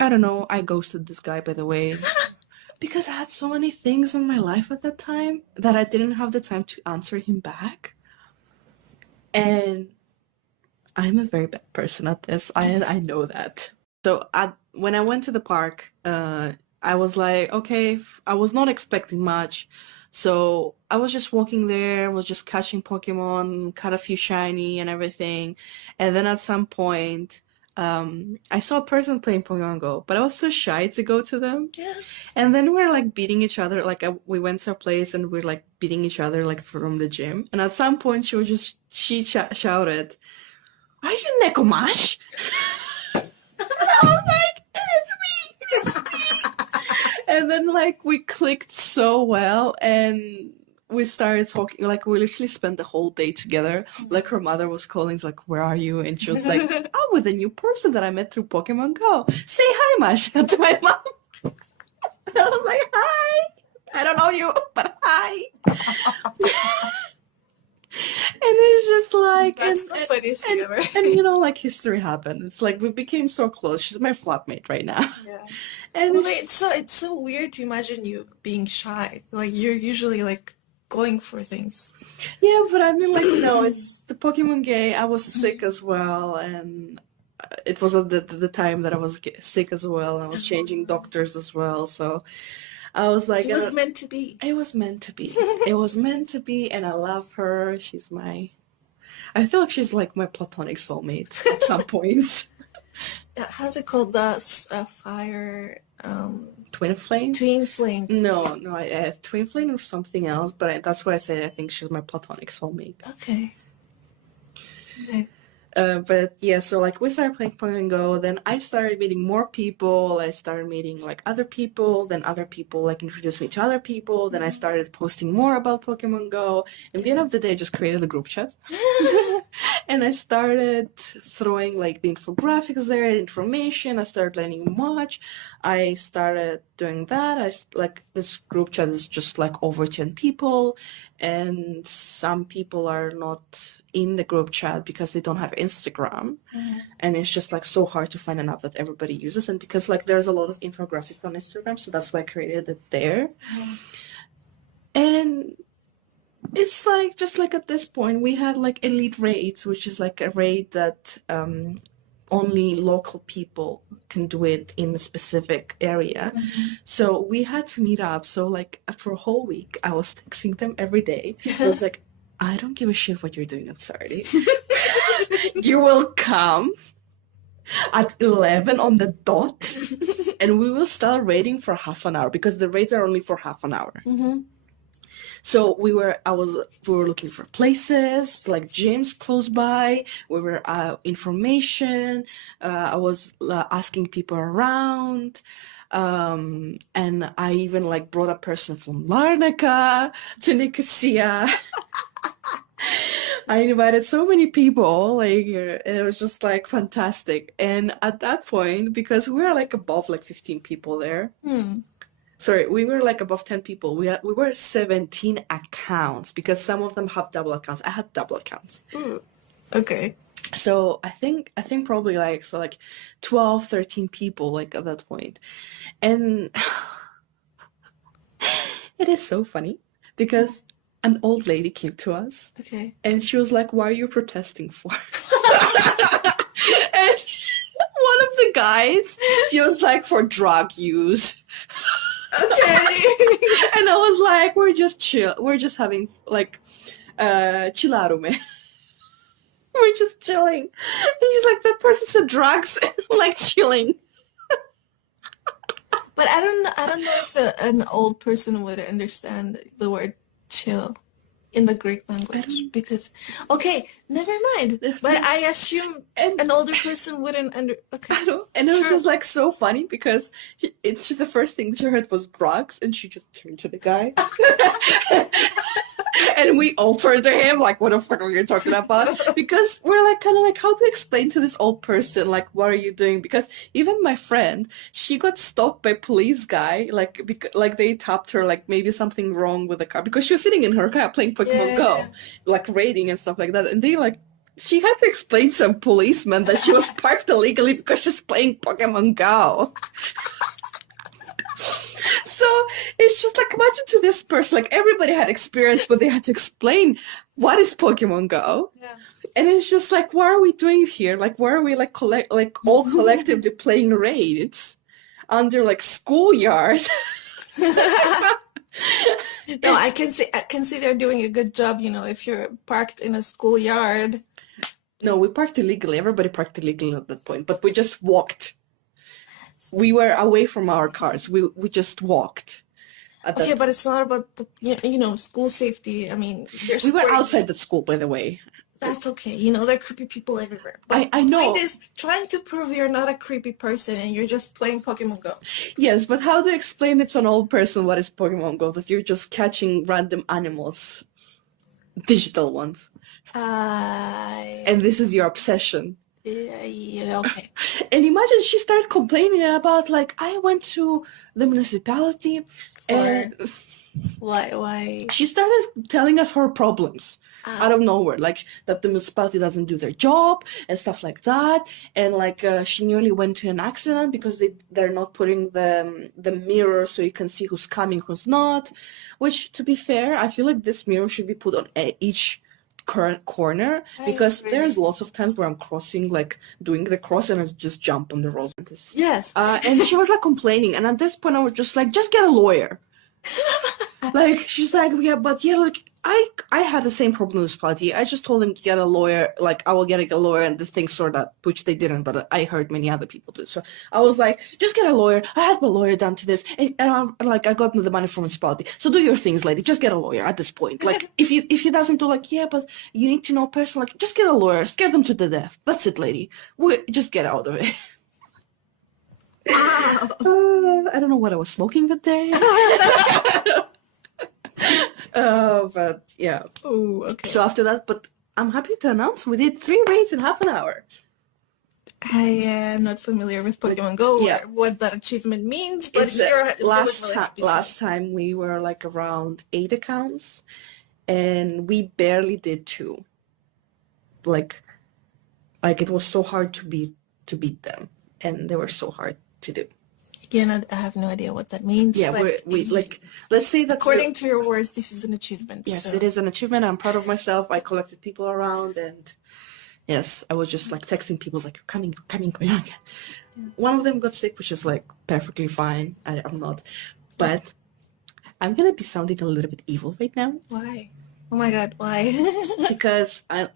I don't know. I ghosted this guy, by the way, because I had so many things in my life at that time that I didn't have the time to answer him back. And I'm a very bad person at this. I know that. So when I went to the park, I was like, okay, I was not expecting much. So I was just walking there, was just catching Pokemon, caught a few shiny and everything. And then at some point, I saw a person playing Pokemon Go, but I was so shy to go to them. Yeah. And then we're like beating each other. Like we went to a place and we're like beating each other like from the gym. And at some point, she shouted, "Are you Nekomash?" I was like, it's me. And then like we clicked so well and we started talking, like we literally spent the whole day together. Like her mother was calling, like, "Where are you?" And she was like, "Oh, with a new person that I met through Pokemon Go. Say hi, Masha," to my mom. And I was like, "Hi. I don't know you, but hi." And it's just like, that's the funniest thing ever. And you know, like history happened. It's like we became so close. She's my flatmate right now. Yeah. And Well, it's so weird to imagine you being shy. Like you're usually like going for things. Yeah, but I mean, like, you know, it's the Pokemon game. I was sick as well, and it was at the time that I was sick as well. I was changing doctors as well, so I was like, it was meant to be. It was meant to be. It was meant to be, and I love her. She's I feel like she's like my platonic soulmate at some point. How's it called? The fire. Twin flame? Twin flame. No, twin flame or something else. But that's why I say I think she's my platonic soulmate. Okay. Okay. But yeah, so like we started playing Pokemon Go, then I started meeting more people, I started meeting like other people, then other people like introduced me to other people, then I started posting more about Pokemon Go. At the end of the day, I just created a group chat. And I started throwing like the infographics there, information, I started learning much. I started doing that. This group chat is just like over 10 people, and some people are not in the group chat because they don't have Instagram. And it's just like so hard to find an app that everybody uses, and because like there's a lot of infographics on Instagram, so that's why I created it there. And it's like just like at this point we had like elite raids, which is like a raid that only local people can do it in a specific area. So we had to meet up. So like for a whole week I was texting them every day. I was like, I don't give a shit what you're doing on Saturday. You will come at 11 on the dot and we will start raiding for half an hour, because the raids are only for half an hour. So we were looking for places like gyms close by. We were information. I was asking people around. And I even like brought a person from Larnaca to Nicosia. I invited so many people, like it was just like fantastic. And at that point, because we were like above like 15 people there. Sorry, we were like above 10 people. We were 17 accounts, because some of them have double accounts. I had double accounts. Okay. So I think probably like 12, 13 people like at that point. And it is so funny because an old lady came to us. Okay. And she was like, "Why are you protesting for?" And one of the guys, he was like, "For drug use." Okay. And I was like, "We're just chill. We're just having like chillarume." We're just chilling. And he's like, "That person said drugs," and I'm like chilling. But I don't know if an old person would understand the word chill in the Greek language, because okay, never mind. But I assume an older person wouldn't okay. And it was just like so funny because the first thing she heard was drugs, and she just turned to the guy. And we all turned to him like, "What the fuck are you talking about?" Because we're like kind of like, how to explain to this old person like, what are you doing? Because even my friend, she got stopped by police guy, like they tapped her, like maybe something wrong with the car, because she was sitting in her car playing Pokemon Go, like raiding and stuff like that, and they like, she had to explain to a policeman that she was parked illegally because she's playing Pokemon Go. So it's just like, imagine to this person, like everybody had experience, but they had to explain what is Pokemon Go. And it's just like, what are we doing here? Like, why are we like all collectively playing raids under like schoolyard? No, I can see they're doing a good job, you know, if you're parked in a schoolyard. No, we parked illegally. Everybody parked illegally at that point, but we just walked. We were away from our cars. We just walked. Okay, but it's not about the, you know, school safety. I mean, we were outside the school, by the way. That's okay. You know, there are creepy people everywhere. But I know. The point is trying to prove you're not a creepy person and you're just playing Pokemon Go. Yes, but how do you explain it to an old person what is Pokemon Go? That you're just catching random animals. Digital ones. And this is your obsession. Yeah, okay. And imagine she started complaining about, like, I went to the municipality and... Why? She started telling us her problems out of nowhere, like that the municipality doesn't do their job and stuff like that, and like she nearly went to an accident because they're not putting the mirror so you can see who's coming, who's not. Which, to be fair, I feel like this mirror should be put on each current corner, because there's lots of times where I'm crossing, like doing the cross, and I just jump on the road. Yes. And she was like complaining, and at this point I was just like, just get a lawyer. Like, she's like, yeah, but yeah, like, I had the same problem with municipality. I just told them to get a lawyer, like, I will get a lawyer and the thing sorted out, which they didn't, but I heard many other people do. So I was like, just get a lawyer. I had my lawyer done to this, and I got the money from municipality. So do your things, lady. Just get a lawyer at this point. Like, if he doesn't do, like, yeah, but you need to know a person, like, just get a lawyer. Scare them to the death. That's it, lady. Just get out of it. I don't know what I was smoking that day. But yeah. Oh, okay. So after that, but I'm happy to announce we did 3 raids in half an hour. I am not familiar with Pokemon Go or what that achievement means, but last time we were like around 8 accounts, and we barely did 2. Like it was so hard to beat them, and they were so hard to do. Again, I have no idea what that means. Yeah, but we like, let's say that according to your words, this is an achievement. Yes, so. It is an achievement. I'm proud of myself. I collected people around, and yes, I was just like texting people like, you're coming. Yeah. One of them got sick, which is like perfectly fine. I'm not, but I'm gonna be sounding a little bit evil right now. Why? Oh my God, why? Because I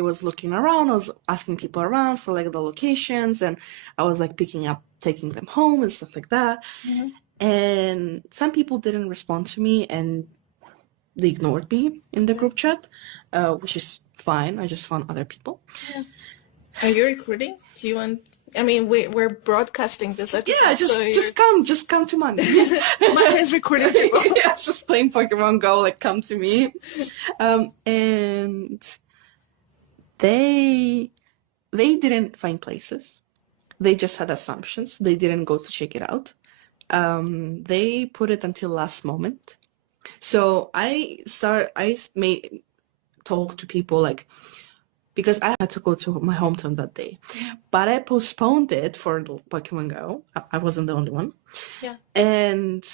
was looking around, I was asking people around for like the locations, and I was like picking up, taking them home and stuff like that. Mm-hmm. And some people didn't respond to me, and they ignored me in the group chat, which is fine. I just found other people. Yeah. Are you recruiting? Do you want? I mean, we're broadcasting this episode. Yeah, just come to Monday. Masha is recruiting people. Yeah, just playing Pokemon Go. Like, come to me. And they didn't find places. They just had assumptions. They didn't go to check it out. They put it until last moment. So I talk to people, like, because I had to go to my hometown that day, but I postponed it for Pokemon Go. I wasn't the only one. Yeah. And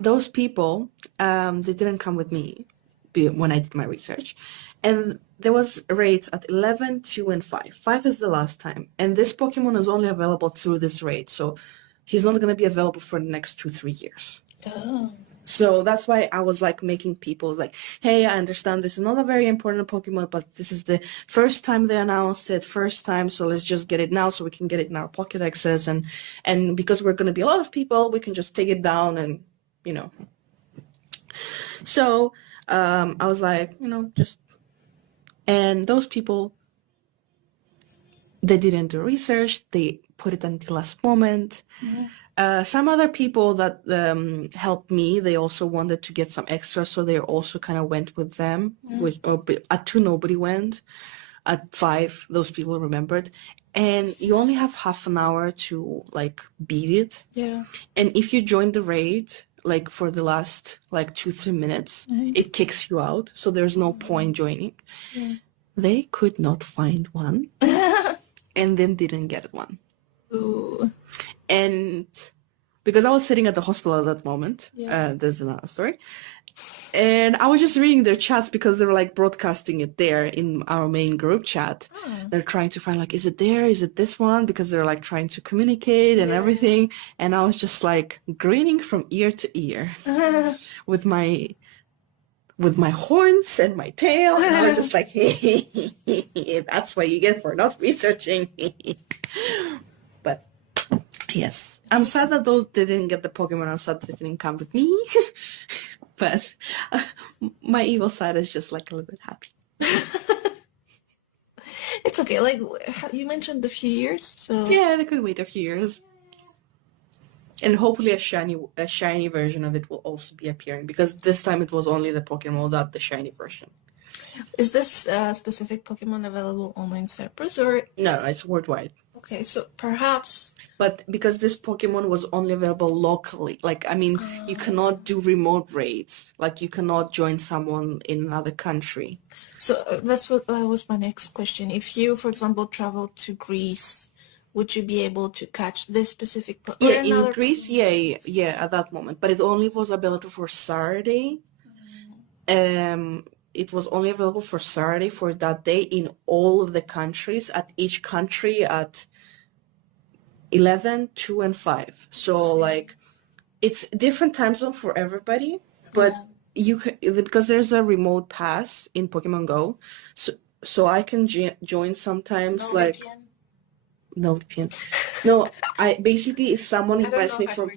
those people, they didn't come with me when I did my research. And there was raids at 11, 2, and 5. 5 is the last time. And this Pokemon is only available through this raid. So he's not going to be available for the next 2-3 years. Oh. So that's why I was like making people like, hey, I understand this is not a very important Pokemon, but this is the first time they announced it, so let's just get it now so we can get it in our Pokédexes, and because we're going to be a lot of people, we can just take it down and, So I was like, and those people, they didn't do research, they put it until last moment. Mm-hmm. Some other people that helped me, they also wanted to get some extra, so they also kind of went with them. At 2, nobody went. At 5, those people remembered. And you only have half an hour to, like, beat it. Yeah. And if you join the raid, like, for the last, like, 2-3 minutes, it kicks you out. So there's no point joining. Yeah. They could not find one. And then didn't get one. Ooh. And because I was sitting at the hospital at that moment, there's another story, And I was just reading their chats because they were like broadcasting it there in our main group chat. Oh. They're trying to find like, is it there? Is it this one? Because they're like trying to communicate and everything. And I was just like grinning from ear to ear with my horns and my tail. And I was just like, hey, that's what you get for not researching. But yes, I'm sad that those didn't get the Pokemon. I'm sad that they didn't come with me. But my evil side is just like a little bit happy. It's okay. Like you mentioned a few years, so yeah, they could wait a few years, and hopefully a shiny version of it will also be appearing, because this time it was only the Pokemon, not the shiny version. Is this specific Pokemon available only in Cyprus or? No, it's worldwide. Okay, so perhaps. But because this Pokemon was only available locally, like, I mean, you cannot do remote raids. Like, you cannot join someone in another country. So that's what was my next question. If you, for example, traveled to Greece, would you be able to catch this specific Pokemon? Yeah, in Greece, yeah, at that moment. But it only was available for Saturday. It was only available for Saturday for that day in all of the countries, at each country at 11, 2, and 5. So like, it's different time zone for everybody, but you can, because there's a remote pass in Pokemon Go, so I can join sometimes. No like VPN. No VPN. No, I basically, if someone invites me from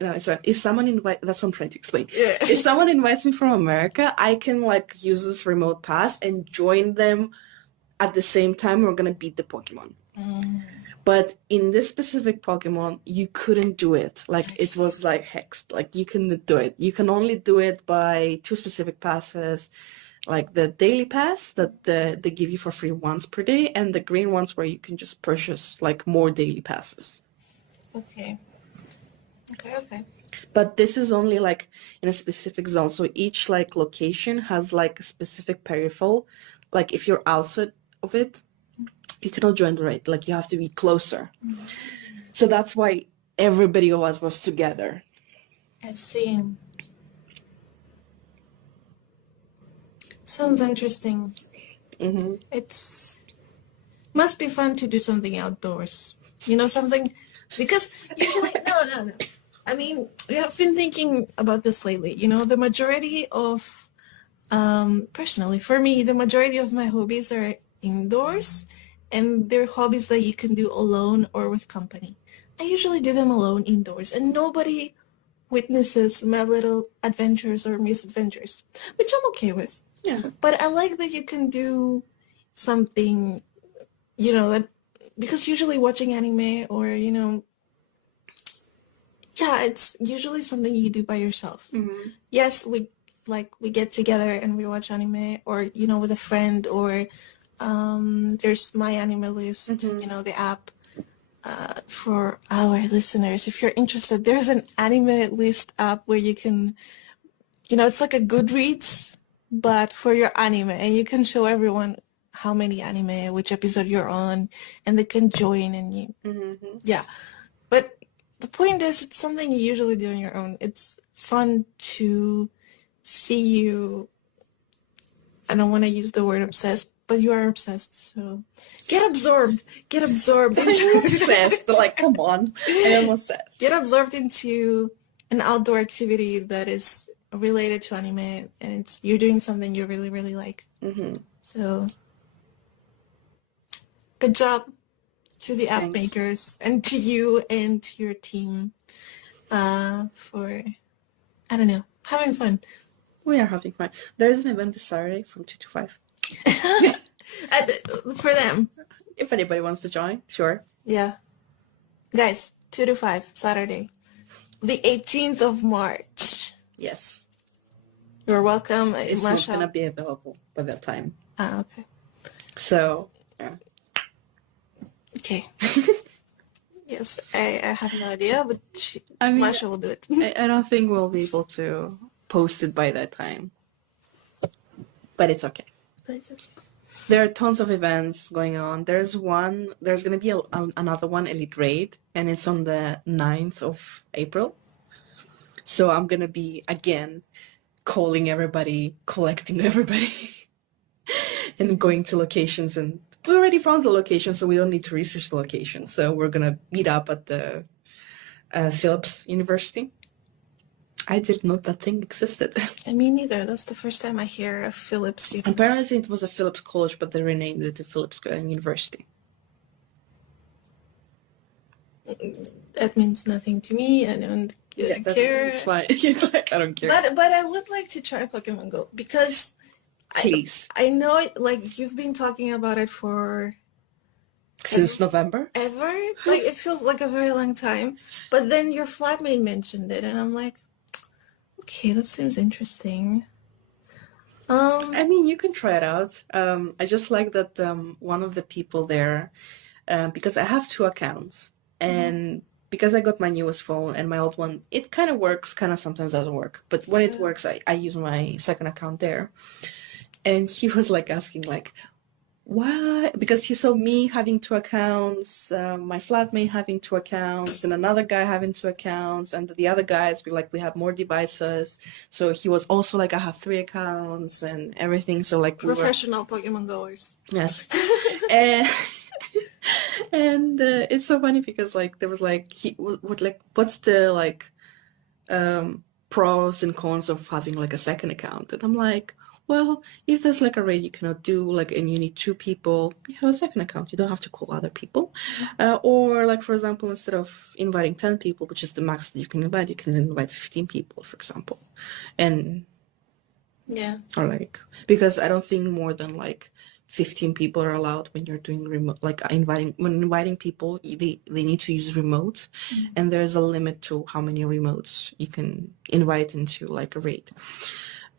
if someone that's what I'm trying to explain. Yeah. If someone invites me from America, I can like use this remote pass and join them at the same time. We're gonna beat the Pokemon. But in this specific Pokemon, you couldn't do it. Like, it was like hexed. Like, you couldn't do it. You can only do it by 2 specific passes, like the daily pass that they give you for free once per day, and the green ones where you can just purchase like more daily passes. Okay. But this is only like in a specific zone. So each like location has like a specific peripheral. Like, if you're outside of it, you cannot join the raid. Like, you have to be closer. So that's why everybody of us was together. I see. Sounds interesting. It's must be fun to do something outdoors. You know, something, because usually no. I mean, we have been thinking about this lately. You know, the majority of personally for me, the majority of my hobbies are indoors. And they're hobbies that you can do alone or with company. I usually do them alone indoors, and nobody witnesses my little adventures or misadventures, which I'm okay with. Yeah. But I like that you can do something, you know, that, because usually watching anime or, you know, yeah, it's usually something you do by yourself. Yes, we get together and we watch anime, or, you know, with a friend, or there's My Anime List, you know, the app. For our listeners, if you're interested, there's an anime list app where you can, you know, it's like a Goodreads, but for your anime, and you can show everyone how many anime, which episode you're on, and they can join, and you, yeah. But the point is, it's something you usually do on your own. It's fun to see you, I don't want to use the word obsessed, but you are obsessed, so get absorbed. I'm obsessed. Like, come on. I am obsessed. Get absorbed into an outdoor activity that is related to anime, and it's you're doing something you really, really like. So, good job to the app makers, and to you and to your team for, I don't know, having fun. We are having fun. There's an event this Saturday from 2 to 5. For them. If anybody wants to join, sure. Yeah. Guys, 2 to 5, Saturday. The 18th of March. Yes. You're welcome. It's Masha. not going to be available by that time. Okay. So, yeah. Okay. Yes, I have no idea, but Masha will do it. I don't think we'll be able to post it by that time. But it's okay. There are tons of events going on. There's going to be another one, Elite Raid, and it's on the 9th of April. So I'm going to be, again, calling everybody, collecting everybody, and going to locations. And we already found the location, so we don't need to research the location. So we're gonna meet up at the Phillips University. I didn't know that thing existed. And me neither. That's the first time I hear of Phillips University. Apparently it was a Phillips College, but they renamed it to Phillips University. That means nothing to me. I don't care. It's fine. I don't care. But I would like to try Pokemon Go because please. I know like you've been talking about it for since November. Ever? Like it feels like a very long time. But then your flatmate mentioned it, and I'm like, okay, that seems interesting. I mean, you can try it out. I just like that one of the people there, because I have 2 accounts, and because I got my newest phone and my old one, it kind of works, kind of sometimes doesn't work. But when it works, I use my second account there. And he was like asking like, why? Because he saw me having 2 accounts, my flatmate having 2 accounts, and another guy having 2 accounts, and the other guys we have more devices. So he was also like, I have 3 accounts and everything. So like professional Pokemon goers. Yes. And it's so funny because like there was like what's the like pros and cons of having like a second account? And I'm like, well, if there's like a raid you cannot do, like, and you need 2 people, you have a second account. You don't have to call other people. Or like, for example, instead of inviting 10 people, which is the max that you can invite 15 people, for example. And yeah, or like, because I don't think more than like 15 people are allowed when you're doing remote, like inviting people, they need to use remotes, and there's a limit to how many remotes you can invite into like a raid.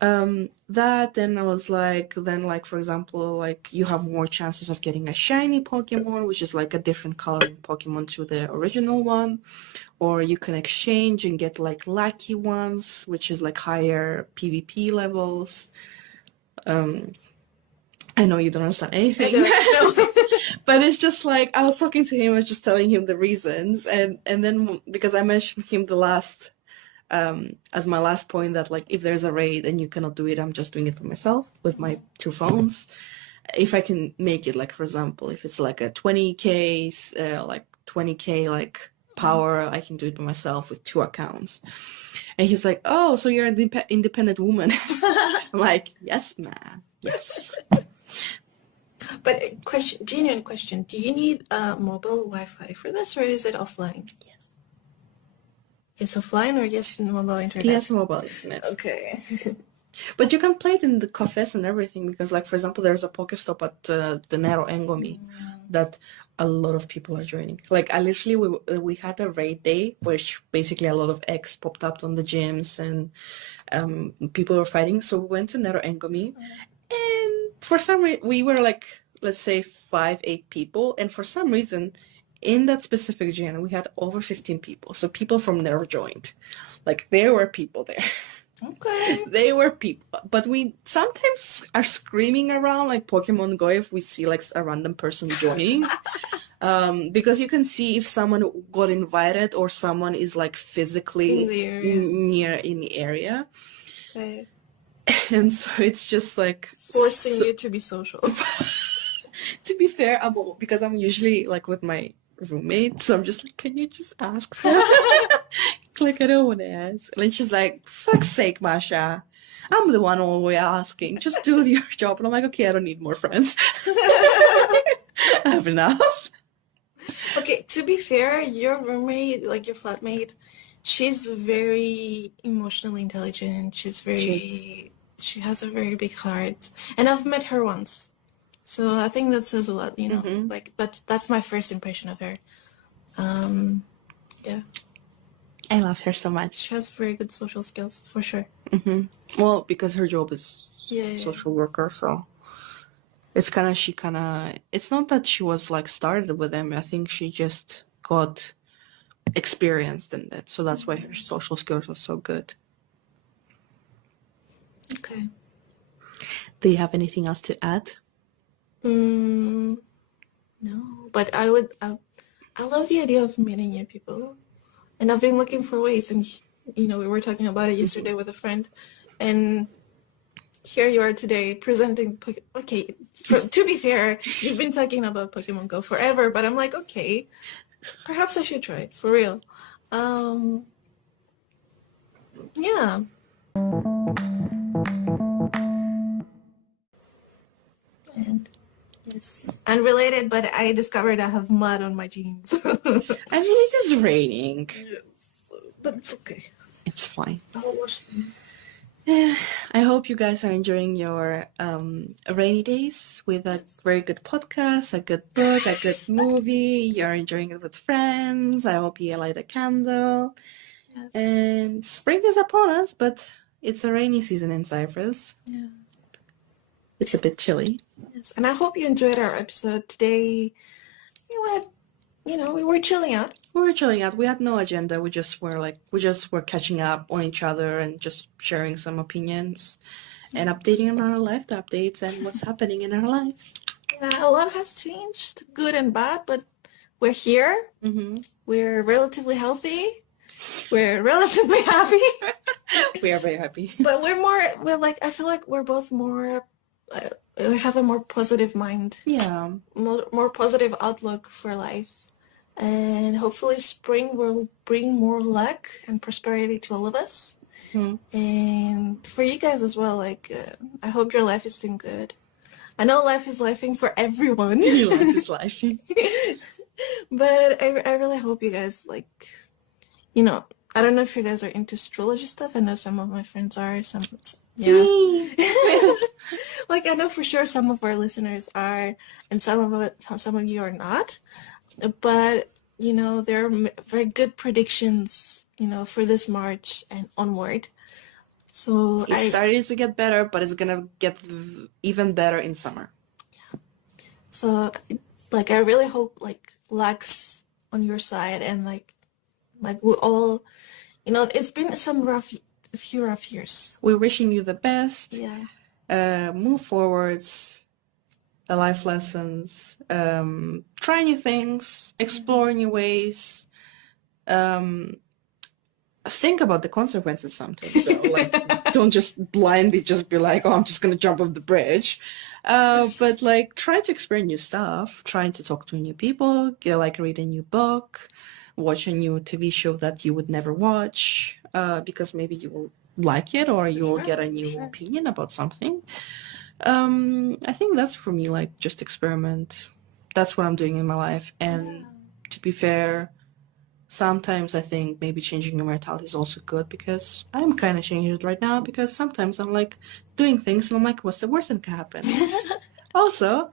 That then I was like, then like for example, like you have more chances of getting a shiny Pokemon, which is like a different coloring Pokemon to the original one, or you can exchange and get like lucky ones, which is like higher PvP levels. I know you don't understand anything, but it's just like I was talking to him, I was just telling him the reasons, and then because I mentioned him the last as my last point that like if there's a raid and you cannot do it, I'm just doing it for myself with my 2 phones. If I can make it, like for example, if it's like a 20k like 20k like power, I can do it by myself with 2 accounts. And he's like, oh, so you're an independent woman. I'm like, yes, man, yes. But genuine question, do you need mobile Wi-Fi for this, or is it offline? Yes. It's offline, or yes, mobile internet? Yes, mobile internet. Okay. But you can play it in the cafes and everything, because like for example, there's a Pokestop at the Nero Engomi that a lot of people are joining. Like I literally, we had a raid day, which basically a lot of eggs popped up on the gyms and people were fighting. So we went to Nero Engomi, and for some reason we were like, let's say 5-8 people, and for some reason in that specific gym we had over 15 people. So people from Nero joined. Like there were people there. Okay. They were people, but we sometimes are screaming around like Pokemon Go if we see like a random person joining, because you can see if someone got invited or someone is like physically near in the area. Okay. And so it's just like forcing you to be social. To be fair, because I'm usually like with my roommate, so I'm just like, can you just ask? Like, I don't want to ask. And she's like, fuck's sake, Masha, I'm the one always asking, just do your job. And I'm like, okay, I don't need more friends. I have enough. Okay, to be fair, your roommate, like your flatmate, she's very emotionally intelligent. She has a very big heart, and I've met her once, so I think that says a lot, you know. Like that's my first impression of her. Yeah, I love her so much. She has very good social skills, for sure. Well, because her job is social worker, so it's it's not that she was like started with them. I think she just got experienced in that, so that's why her social skills are so good. Okay. Do you have anything else to add? No, but I love the idea of meeting new people, and I've been looking for ways, and you know, we were talking about it yesterday with a friend, And here you are today presenting okay, to be fair, you've been talking about Pokemon Go forever, but I'm like, okay, perhaps I should try it for real. Yeah. And yes, unrelated, but I discovered I have mud on my jeans. I mean, it is raining. But it's okay. It's fine. I'll wash them. I hope you guys are enjoying your rainy days with a very good podcast, a good book, a good movie. You're enjoying it with friends. I hope you light a candle. Yes. And spring is upon us, but it's a rainy season in Cyprus. Yeah. It's a bit chilly. Yes. And I hope you enjoyed our episode today. We were chilling out. We were chilling out. We had no agenda. We just were catching up on each other and just sharing some opinions and updating on our life updates and what's happening in our lives. Yeah, a lot has changed, good and bad, but we're here. Mm-hmm. We're relatively healthy. We're relatively happy. We are very happy. But I feel like we're both more, we have a more positive mind. Yeah. More positive outlook for life. And hopefully spring will bring more luck and prosperity to all of us. Mm-hmm. And for you guys as well, I hope your life is doing good. I know life is lifing for everyone. Life is lifing. But I really hope you guys, I don't know if you guys are into astrology stuff. I know some of my friends are, yeah. I know for sure some of our listeners are, and some of you are not. But, there are very good predictions, for this March and onward. So It started to get better, but it's going to get even better in summer. Yeah. So, I really hope, luck's on your side and, we all, it's been a few rough years. We're wishing you the best. Yeah. Move forwards. The life lessons, try new things, explore new ways, think about the consequences sometimes. So, don't just blindly just be like, oh, I'm just going to jump off the bridge. But, try to explore new stuff, trying to talk to new people, read a new book, watch a new TV show that you would never watch, because maybe you will like it or you will get a new opinion about something. I think that's for me, just experiment. That's what I'm doing in my life. And to be fair, sometimes I think maybe changing your mentality is also good, because I'm kind of changing it right now, because sometimes I'm doing things and I'm like, what's the worst that can happen? Also,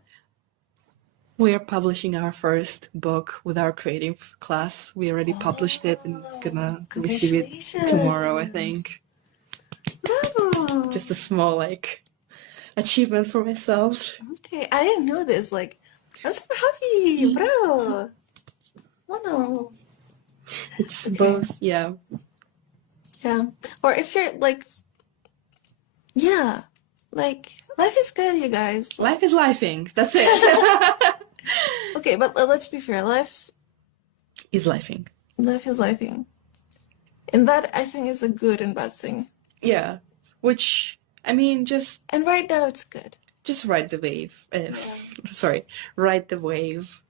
we are publishing our first book with our creative class. We already published it and gonna receive it tomorrow, I think. Bravo. Just a small achievement for myself. Okay, I didn't know this. I'm so happy, bro. Oh no. It's both, yeah. Yeah. Or if you're life is good, you guys. Life is lifing. That's it. Okay, but let's be fair. Life is lifing. Life is lifing. And that, I think, is a good and bad thing. Yeah. Which, I mean, just... And right now, it's good. Just ride the wave. Sorry. Ride the wave.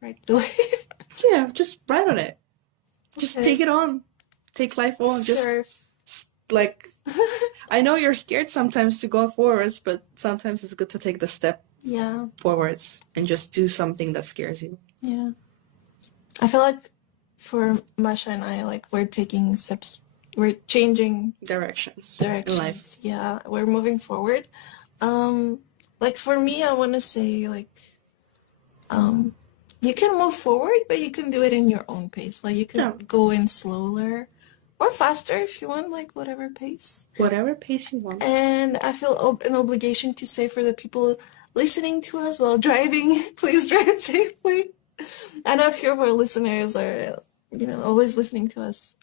Ride the wave? Yeah, just ride on it. Just take it on. Take life on. Surf. Just, I know you're scared sometimes to go forwards, but sometimes it's good to take the step forwards and just do something that scares you. Yeah. I feel like for Masha and I, we're taking steps. We're changing directions in life. Yeah, we're moving forward. For me, I want to say, you can move forward, but you can do it in your own pace. You can go in slower or faster if you want, whatever pace. Whatever pace you want. And I feel an obligation to say for the people listening to us while driving, please drive safely. I know a few of our listeners are, always listening to us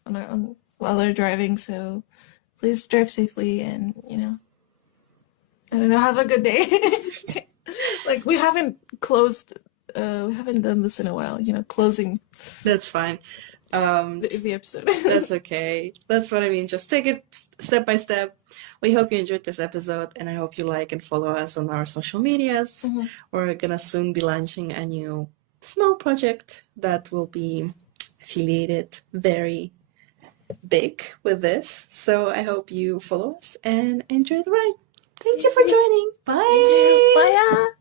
while they're driving, so please drive safely and, I don't know, have a good day. We haven't closed, we haven't done this in a while, closing. That's fine. the episode. That's okay. That's what I mean. Just take it step by step. We hope you enjoyed this episode, and I hope you like and follow us on our social medias. We're gonna soon be launching a new small project that will be affiliated very big with this. So I hope you follow us and enjoy the ride. Thank you for joining. Bye. Bye.